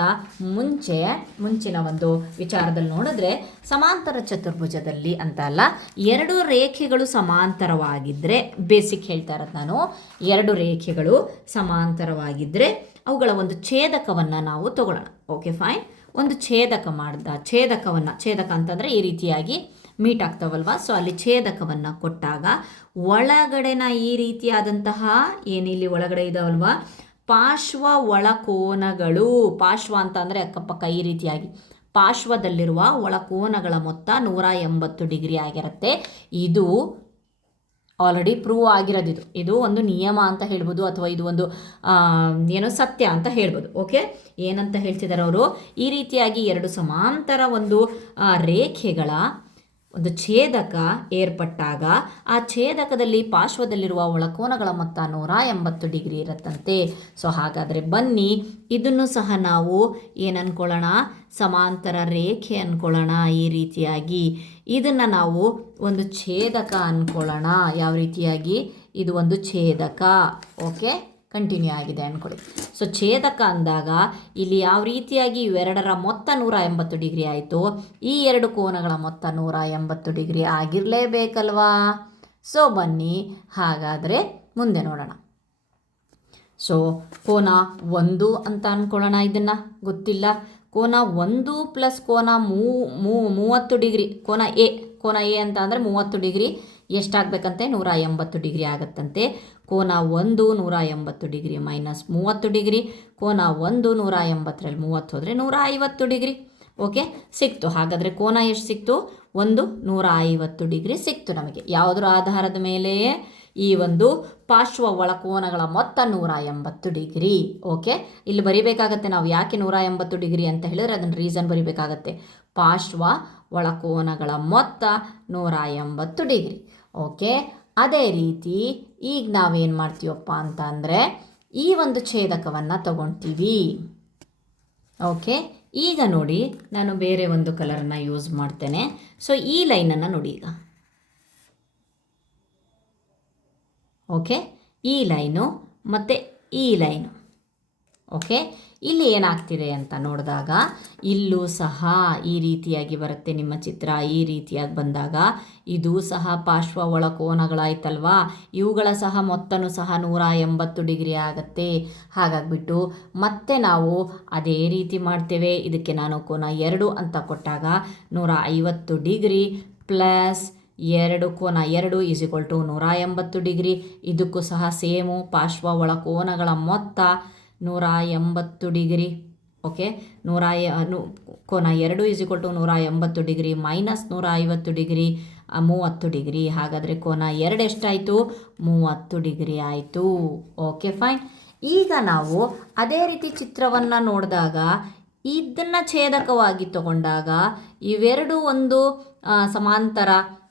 ಮುಂಚಿನ ಒಂದು ವಿಚಾರದಲ್ಲಿ ನೋಡಿದ್ರೆ, ಸಮಾಂತರ ಚತುರ್ಭುಜದಲ್ಲಿ ಅಂತ ಅಲ್ಲ, 2 ರೇಖೆಗಳು ಸಮಾಂತರವಾಗಿದ್ದರೆ, ಬೇಸಿಕ್ ಹೇಳ್ತಾ ಇರೋದು ನಾನು, 2 ರೇಖೆಗಳು ಸಮಾಂತರವಾಗಿದ್ದರೆ ಅವುಗಳ ಒಂದು ಛೇದಕವನ್ನು ನಾವು ತಗೊಳ್ಳೋಣ. Okay fine. ಒಂದು ಛೇದಕ ಛೇದಕ ಅಂತಂದರೆ ಈ ರೀತಿಯಾಗಿ ಮೀಟ್ ಆಗ್ತಾವಲ್ವ. ಸೊ ಅಲ್ಲಿ ಛೇದಕವನ್ನು ಕೊಟ್ಟಾಗ ಒಳಗಡೆನ ಈ ರೀತಿಯಾದಂತಹ ಏನಿಲ್ಲಿ ಒಳಗಡೆ ಇದಾವಲ್ವ ಪಾರ್ಶ್ವ ಒಳಕೋನಗಳು, ಪಾರ್ಶ್ವ ಅಂತ ಅಂದರೆ ಅಕ್ಕಪಕ್ಕ ಈ ರೀತಿಯಾಗಿ ಪಾರ್ಶ್ವದಲ್ಲಿರುವ ಒಳಕೋನಗಳ ಮೊತ್ತ 180 ಡಿಗ್ರಿ ಆಗಿರುತ್ತೆ. ಇದು ಆಲ್ರೆಡಿ ಪ್ರೂವ್ ಆಗಿರೋದು. ಇದು ಒಂದು ನಿಯಮ ಅಂತ ಹೇಳ್ಬೋದು, ಅಥವಾ ಇದು ಒಂದು ಏನೋ ಸತ್ಯ ಅಂತ ಹೇಳ್ಬೋದು. ಓಕೆ, ಏನಂತ ಹೇಳ್ತಿದ್ದಾರೆ ಅವರು, ಈ ರೀತಿಯಾಗಿ 2 ಸಮಾಂತರ ಒಂದು ರೇಖೆಗಳ ಒಂದು ಛೇದಕ ಏರ್ಪಟ್ಟಾಗ ಆ ಛೇದಕದಲ್ಲಿ ಪಾರ್ಶ್ವದಲ್ಲಿರುವ ಒಳಕೋನಗಳ ಮೊತ್ತ 180 ಡಿಗ್ರಿ ಇರುತ್ತಂತೆ. ಸೊ ಹಾಗಾದರೆ ಬನ್ನಿ ಇದನ್ನು ಸಹ ನಾವು ಏನು ಅಂದ್ಕೊಳ್ಳೋಣ, ಸಮಾಂತರ ರೇಖೆ ಅಂದ್ಕೊಳ್ಳೋಣ. ಈ ರೀತಿಯಾಗಿ ಇದನ್ನು ನಾವು ಒಂದು ಛೇದಕ ಅಂದ್ಕೊಳ್ಳೋಣ. ಯಾವ ರೀತಿಯಾಗಿ, ಇದು ಒಂದು ಛೇದಕ. ಓಕೆ, ಕಂಟಿನ್ಯೂ ಆಗಿದೆ ಅಂದ್ಕೊಳ್ಳಿ. ಸೊ ಛೇದಕ ಅಂದಾಗ ಇಲ್ಲಿ ಯಾವ ರೀತಿಯಾಗಿ ಇವೆರಡರ ಮೊತ್ತ 180 ಡಿಗ್ರಿ ಆಯಿತು, ಈ 2 ಕೋನಗಳ ಮೊತ್ತ 180 ಡಿಗ್ರಿ ಆಗಿರಲೇಬೇಕಲ್ವಾ. ಸೊ ಬನ್ನಿ ಹಾಗಾದರೆ ಮುಂದೆ ನೋಡೋಣ. ಸೊ ಕೋನ 1 ಅಂತ ಅಂದ್ಕೊಳ್ಳೋಣ. ಇದನ್ನು ಗೊತ್ತಿಲ್ಲ, ಕೋನ 1 ಪ್ಲಸ್ ಕೋನ 30 ಡಿಗ್ರಿ, ಕೋನ ಎ ಅಂತ ಅಂದರೆ 30 ಡಿಗ್ರಿ ಎಷ್ಟಾಗಬೇಕಂತೆ, 180 ಡಿಗ್ರಿ ಆಗುತ್ತಂತೆ. ಕೋನ 1 180 ಡಿಗ್ರಿ ಮೈನಸ್ 30 ಡಿಗ್ರಿ, ಕೋನ 1 180ರಲ್ಲಿ 30 ಹೋದರೆ 150 ಡಿಗ್ರಿ. ಓಕೆ, ಸಿಕ್ತು. ಹಾಗಾದರೆ ಕೋನ ಎಷ್ಟು ಸಿಕ್ತು, 150 ಡಿಗ್ರಿ ಸಿಕ್ತು ನಮಗೆ. ಯಾವುದರ ಆಧಾರದ ಮೇಲೆ, ಈ ಒಂದು ಪಾರ್ಶ್ವ ಒಳಕೋನಗಳ ಮೊತ್ತ 180 ಡಿಗ್ರಿ. ಓಕೆ, ಇಲ್ಲಿ ಬರಿಬೇಕಾಗತ್ತೆ ನಾವು, ಯಾಕೆ 180 ಡಿಗ್ರಿ ಅಂತ ಹೇಳಿದ್ರೆ ಅದನ್ನು ರೀಸನ್ ಬರಿಬೇಕಾಗತ್ತೆ. ಪಾರ್ಶ್ವ ಒಳಕೋನಗಳ ಮೊತ್ತ 180 ಡಿಗ್ರಿ. ಓಕೆ, ಅದೇ ರೀತಿ ಈಗ ನಾವೇನು ಮಾಡ್ತೀವಪ್ಪ ಅಂತ ಅಂದರೆ ಈ ಒಂದು ಛೇದಕವನ್ನು ತಗೊಳ್ತೀವಿ. ಓಕೆ, ಈಗ ನೋಡಿ ನಾನು ಬೇರೆ ಒಂದು ಕಲರನ್ನು ಯೂಸ್ ಮಾಡ್ತೇನೆ. ಸೊ ಈ ಲೈನನ್ನು ನೋಡಿ ಈಗ. ಓಕೆ, ಈ ಲೈನು ಮತ್ತು ಈ ಲೈನು. ಓಕೆ, ಇಲ್ಲಿ ಏನಾಗ್ತಿದೆ ಅಂತ ನೋಡಿದಾಗ ಇಲ್ಲೂ ಸಹ ಈ ರೀತಿಯಾಗಿ ಬರುತ್ತೆ ನಿಮ್ಮ ಚಿತ್ರ. ಈ ರೀತಿಯಾಗಿ ಬಂದಾಗ ಇದು ಸಹ ಪಾರ್ಶ್ವ ಒಳಕೋನಗಳಾಯ್ತಲ್ವಾ, ಇವುಗಳ ಸಹ ಮೊತ್ತನೂ ಸಹ 180 ಡಿಗ್ರಿ ಆಗುತ್ತೆ. ಹಾಗಾಗಿಬಿಟ್ಟು ಮತ್ತೆ ನಾವು ಅದೇ ರೀತಿ ಮಾಡ್ತೇವೆ. ಇದಕ್ಕೆ ನಾನು ಕೋನ 2 ಅಂತ ಕೊಟ್ಟಾಗ 150 ಡಿಗ್ರಿ ಪ್ಲಸ್ 2 ಕೋನ 2 = 180 ಡಿಗ್ರಿ. ಇದಕ್ಕೂ ಸಹ ಸೇಮು, ಪಾರ್ಶ್ವ ಒಳಕೋನಗಳ ಮೊತ್ತ 180 ಡಿಗ್ರಿ. ಓಕೆ, ಕೋನ 2 = 180 ಡಿಗ್ರಿ ಮೈನಸ್ 150 ಡಿಗ್ರಿ 30 ಡಿಗ್ರಿ. ಹಾಗಾದರೆ ಕೋನ 2 ಎಷ್ಟಾಯಿತು, 30 ಡಿಗ್ರಿ ಆಯಿತು. Okay fine. ಈಗ ನಾವು ಅದೇ ರೀತಿ ಚಿತ್ರವನ್ನು ನೋಡಿದಾಗ ಇದನ್ನು ಛೇದಕವಾಗಿ ತಗೊಂಡಾಗ ಇವೆರಡು ಒಂದು ಸಮಾಂತರ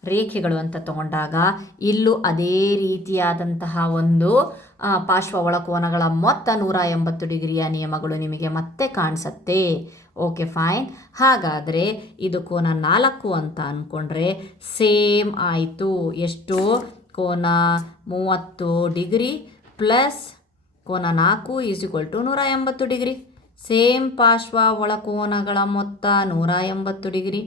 ರೇಖೆಗಳು ಅಂತ ತಗೊಂಡಾಗ ಇಲ್ಲೂ ಅದೇ ರೀತಿಯಾದಂತಹ ಒಂದು ಪಾರ್ಶ್ವ ಒಳಕೋನಗಳ ಮೊತ್ತ 180 ಡಿಗ್ರಿಯ ನಿಯಮಗಳು ನಿಮಗೆ ಮತ್ತೆ ಕಾಣಿಸುತ್ತೆ. Okay fine. ಹಾಗಾದರೆ ಇದು ಕೋನ 4 ಅಂತ ಅಂದ್ಕೊಂಡ್ರೆ ಸೇಮ್ ಆಯಿತು. ಎಷ್ಟು, ಕೋನ 30 ಡಿಗ್ರಿ ಪ್ಲಸ್ ಕೋನ 4 = 180 ಡಿಗ್ರಿ. ಸೇಮ್ ಪಾರ್ಶ್ವ ಒಳಕೋನಗಳ ಮೊತ್ತ 180 ಡಿಗ್ರಿ.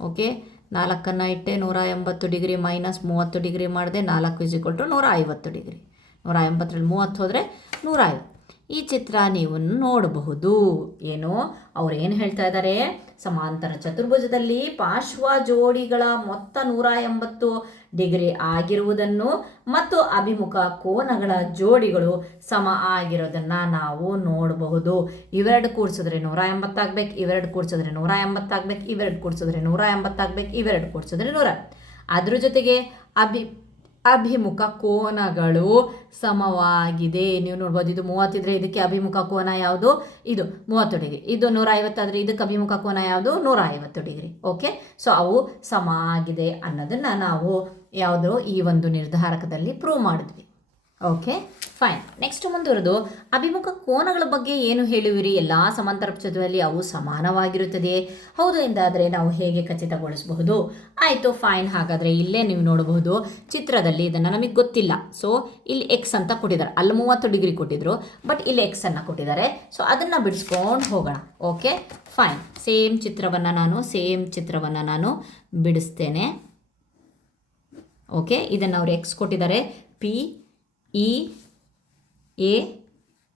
ಓಕೆ, 4 ಇಟ್ಟೆ 180 ಡಿಗ್ರಿ ಮೈನಸ್ 30 ಡಿಗ್ರಿ ಮಾಡಿದೆ, 4 = 150 ಡಿಗ್ರಿ. 180ರಲ್ಲಿ 30 ಹೋದರೆ 150. ಈ ಚಿತ್ರ ನೀವು ನೋಡಬಹುದು. ಏನು ಅವ್ರು ಏನು ಹೇಳ್ತಾ ಇದ್ದಾರೆ, ಸಮಾಂತರ ಚತುರ್ಭುಜದಲ್ಲಿ ಪಾರ್ಶ್ವ ಜೋಡಿಗಳ ಮೊತ್ತ 180 ಡಿಗ್ರಿ ಆಗಿರುವುದನ್ನು ಮತ್ತು ಅಭಿಮುಖ ಕೋನಗಳ ಜೋಡಿಗಳು ಸಮ ಆಗಿರೋದನ್ನು ನಾವು ನೋಡಬಹುದು. ಇವೆರಡು ಕೂಡಿಸಿದ್ರೆ 180 ಆಗಬೇಕು, ಇವೆರಡು ಕೂಡಿಸಿದ್ರೆ 180 ಆಗಬೇಕು, ಇವೆರಡು ಕೂಡಿಸಿದ್ರೆ 180 ಆಗಬೇಕು, ಇವೆರಡು ಕೂಡಿಸಿದ್ರೆ 100. ಅದ್ರ ಜೊತೆಗೆ ಅಭಿಮುಖ ಕೋನಗಳು ಸಮವಾಗಿದೆ. ನೀವು ನೋಡ್ಬೋದು, ಇದು 30 ಇದ್ರೆ ಇದಕ್ಕೆ ಅಭಿಮುಖ ಕೋನ ಯಾವುದು? ಇದು 30 ಡಿಗ್ರಿ. ಇದು 150 ಆದರೆ ಇದಕ್ಕೆ ಅಭಿಮುಖ ಕೋನ ಯಾವುದು? 150 ಡಿಗ್ರಿ. ಓಕೆ, ಸೊ ಅವು ಸಮ ಆಗಿದೆ ಅನ್ನೋದನ್ನು ನಾವು ಯಾವುದು ಈ ಒಂದು ನಿರ್ಧಾರಕದಲ್ಲಿ ಪ್ರೂವ್ ಮಾಡಿದ್ವಿ. Okay, fine. ನೆಕ್ಸ್ಟ್ ಮುಂದುವರೆದು ಅಭಿಮುಖ ಕೋನಗಳ ಬಗ್ಗೆ ಏನು ಹೇಳುವಿರಿ? ಎಲ್ಲ ಸಮಾಂತರ ತ್ರಿಭುಜದಲ್ಲಿ ಅವು ಸಮಾನವಾಗಿರುತ್ತದೆ. ಹೌದು ಎಂದಾದರೆ ನಾವು ಹೇಗೆ ಖಚಿತಗೊಳಿಸಬಹುದು? ಆಯಿತು, ಫೈನ್. ಹಾಗಾದರೆ ಇಲ್ಲೇ ನೀವು ನೋಡಬಹುದು ಚಿತ್ರದಲ್ಲಿ, ಇದನ್ನು ನಮಗೆ ಗೊತ್ತಿಲ್ಲ. ಸೊ ಇಲ್ಲಿ ಎಕ್ಸ್ ಅಂತ ಕೊಟ್ಟಿದ್ದಾರೆ, ಅಲ್ಲಿ 30 ಡಿಗ್ರಿ ಕೊಟ್ಟಿದ್ರು, ಬಟ್ ಇಲ್ಲಿ ಎಕ್ಸ್ ಅನ್ನು ಕೊಟ್ಟಿದ್ದಾರೆ. ಸೊ ಅದನ್ನು ಬಿಡಿಸ್ಕೊಂಡು ಹೋಗೋಣ. Okay, fine. ಸೇಮ್ ಚಿತ್ರವನ್ನು ನಾನು ಬಿಡಿಸ್ತೇನೆ. ಓಕೆ, ಇದನ್ನು ಅವರು ಎಕ್ಸ್ ಕೊಟ್ಟಿದ್ದಾರೆ, ಪಿ ಇ ಎ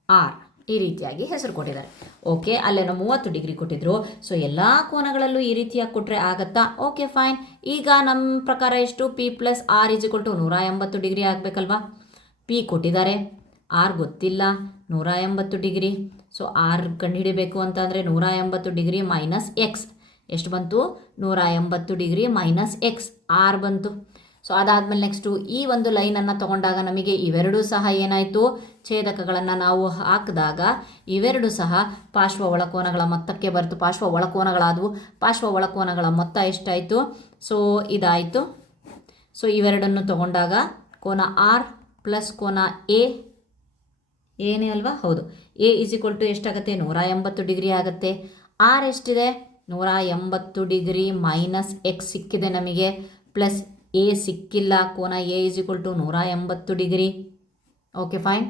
ಆರ್ ಈ ರೀತಿಯಾಗಿ ಹೆಸರು ಕೊಟ್ಟಿದ್ದಾರೆ. ಓಕೆ, ಅಲ್ಲೇನೋ 30 ಡಿಗ್ರಿ ಕೊಟ್ಟಿದ್ರು. ಸೊ ಎಲ್ಲ ಕೋನಗಳಲ್ಲೂ ಈ ರೀತಿಯಾಗಿ ಕೊಟ್ಟರೆ ಆಗತ್ತಾ? Okay, fine. ಈಗ ನಮ್ಮ ಪ್ರಕಾರ ಎಷ್ಟು? P plus R is equal to 180 degree ಆಗಬೇಕಲ್ವಾ? ಪಿ ಕೊಟ್ಟಿದ್ದಾರೆ, ಆರ್ ಗೊತ್ತಿಲ್ಲ, 180 ಡಿಗ್ರಿ. ಸೊ ಆರ್ ಕಂಡುಹಿಡಿಬೇಕು ಅಂತಂದರೆ 180 ಡಿಗ್ರಿ ಮೈನಸ್ ಎಕ್ಸ್ ಎಷ್ಟು ಬಂತು? 180 ಡಿಗ್ರಿ ಮೈನಸ್ ಎಕ್ಸ್ ಆರ್ ಬಂತು. ಸೊ ಅದಾದಮೇಲೆ ನೆಕ್ಸ್ಟು ಈ ಒಂದು ಲೈನನ್ನು ತಗೊಂಡಾಗ ನಮಗೆ ಇವೆರಡೂ ಸಹ ಏನಾಯಿತು? ಛೇದಕಗಳನ್ನು ನಾವು ಹಾಕಿದಾಗ ಇವೆರಡೂ ಸಹ ಪಾರ್ಶ್ವ ಒಳಕೋನಗಳ ಮೊತ್ತಕ್ಕೆ ಬರ್ತು. ಪಾರ್ಶ್ವ ಒಳಕೋನಗಳಾದವು. ಪಾರ್ಶ್ವ ಒಳಕೋನಗಳ ಮೊತ್ತ ಎಷ್ಟಾಯಿತು? ಸೊ ಇದಾಯಿತು. ಸೊ ಇವೆರಡನ್ನು ತಗೊಂಡಾಗ ಕೋನ ಆರ್ ಪ್ಲಸ್ ಕೋನ ಎ ಏನೇ ಅಲ್ವಾ? ಹೌದು. ಎ ಈಸ್ ಈಕ್ವಲ್ ಟು ಎಷ್ಟಾಗುತ್ತೆ? 180 ಡಿಗ್ರಿ ಆಗುತ್ತೆ. ಆರ್ ಎಷ್ಟಿದೆ? 180 ಡಿಗ್ರಿ ಮೈನಸ್ ಎಕ್ಸ್ ಸಿಕ್ಕಿದೆ ನಮಗೆ, ಪ್ಲಸ್ ಎ ಸಿಕ್ಕಿಲ್ಲ. ಕೋನ a is equal to 180 degree. Okay, fine.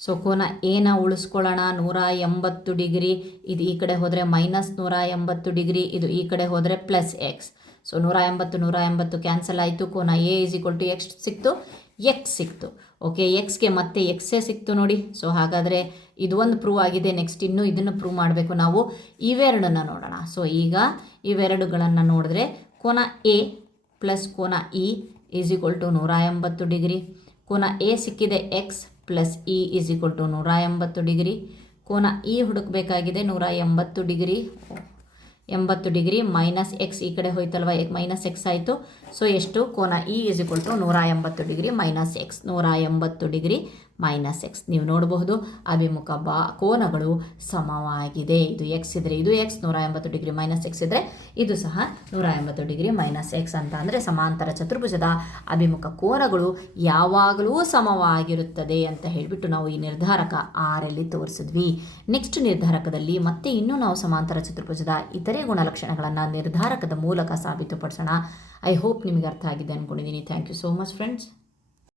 So ಕೋನ ಎನ ಉಳಿಸ್ಕೊಳ್ಳೋಣ. 180 ಡಿಗ್ರಿ, ಇದು ಈ ಕಡೆ ಹೋದರೆ ಮೈನಸ್ 180 ಡಿಗ್ರಿ, ಇದು ಈ ಕಡೆ ಹೋದರೆ ಪ್ಲಸ್ ಎಕ್ಸ್. ಸೊ 180 ಕ್ಯಾನ್ಸಲ್ ಆಯಿತು. ಕೋನ a is equal to x ಸಿಕ್ತು? ಎಕ್ಸ್ ಸಿಕ್ತು. ಓಕೆ, ಎಕ್ಸ್ಗೆ ಮತ್ತೆ ಎಕ್ಸೇ ಸಿಕ್ತು ನೋಡಿ. ಸೊ ಹಾಗಾದರೆ ಇದು ಒಂದು ಪ್ರೂವ್ ಆಗಿದೆ. ನೆಕ್ಸ್ಟ್ ಇನ್ನು ಇದನ್ನು ಪ್ರೂವ್ ಮಾಡಬೇಕು ನಾವು. ಇವೆರಡನ್ನು ನೋಡೋಣ. ಸೊ ಈಗ ಇವೆರಡುಗಳನ್ನು ನೋಡಿದ್ರೆ ಕೋನ ಎ ಪ್ಲಸ್ ಕೋನ E is equal to 180 degree. ಕೋನ ಎ ಸಿಕ್ಕಿದೆ X plus E is equal to 180 degree. ಕೋನ ಇ ಹುಡುಕಬೇಕಾಗಿದೆ 180 ಡಿಗ್ರಿ. 80 ಡಿಗ್ರಿ ಮೈನಸ್ ಎಕ್ಸ್ ಈ ಕಡೆ ಹೋಯ್ತಲ್ವ, ಮೈನಸ್ ಎಕ್ಸ್ ಆಯಿತು. ಸೊ ಎಷ್ಟು? ಕೋನ E is equal to 180 degree minus X. 180 degree minus X. ನೀವು ನೋಡಬಹುದು ಅಭಿಮುಖ ಕೋನಗಳು ಸಮವಾಗಿದೆ. ಇದು ಎಕ್ಸ್ ಇದ್ದರೆ ಇದು ಎಕ್ಸ್, 180 ಡಿಗ್ರಿ ಮೈನಸ್ ಎಕ್ಸ್ ಇದ್ದರೆ ಇದು ಸಹ 180 ಡಿಗ್ರಿ ಮೈನಸ್ ಎಕ್ಸ್ ಅಂತ ಅಂದರೆ ಸಮಾಂತರ ಚತುರ್ಭುಜದ ಅಭಿಮುಖ ಕೋನಗಳು ಯಾವಾಗಲೂ ಸಮವಾಗಿರುತ್ತದೆ ಅಂತ ಹೇಳಿಬಿಟ್ಟು ನಾವು ಈ ನಿರ್ಧಾರಕ ಆರಲ್ಲಿ ತೋರಿಸಿದ್ವಿ. ನೆಕ್ಸ್ಟ್ ನಿರ್ಧಾರಕದಲ್ಲಿ ಮತ್ತೆ ಇನ್ನೂ ನಾವು ಸಮಾಂತರ ಚತುರ್ಭುಜದ ಇತರೆ ಗುಣಲಕ್ಷಣಗಳನ್ನು ನಿರ್ಧಾರಕದ ಮೂಲಕ ಸಾಬೀತುಪಡಿಸೋಣ. ಐ ಹೋಪ್ ನಿಮಗೆ ಅರ್ಥ ಆಗಿದೆ ಅಂದ್ಕೊಂಡಿದ್ದೀನಿ. Thank you so much friends.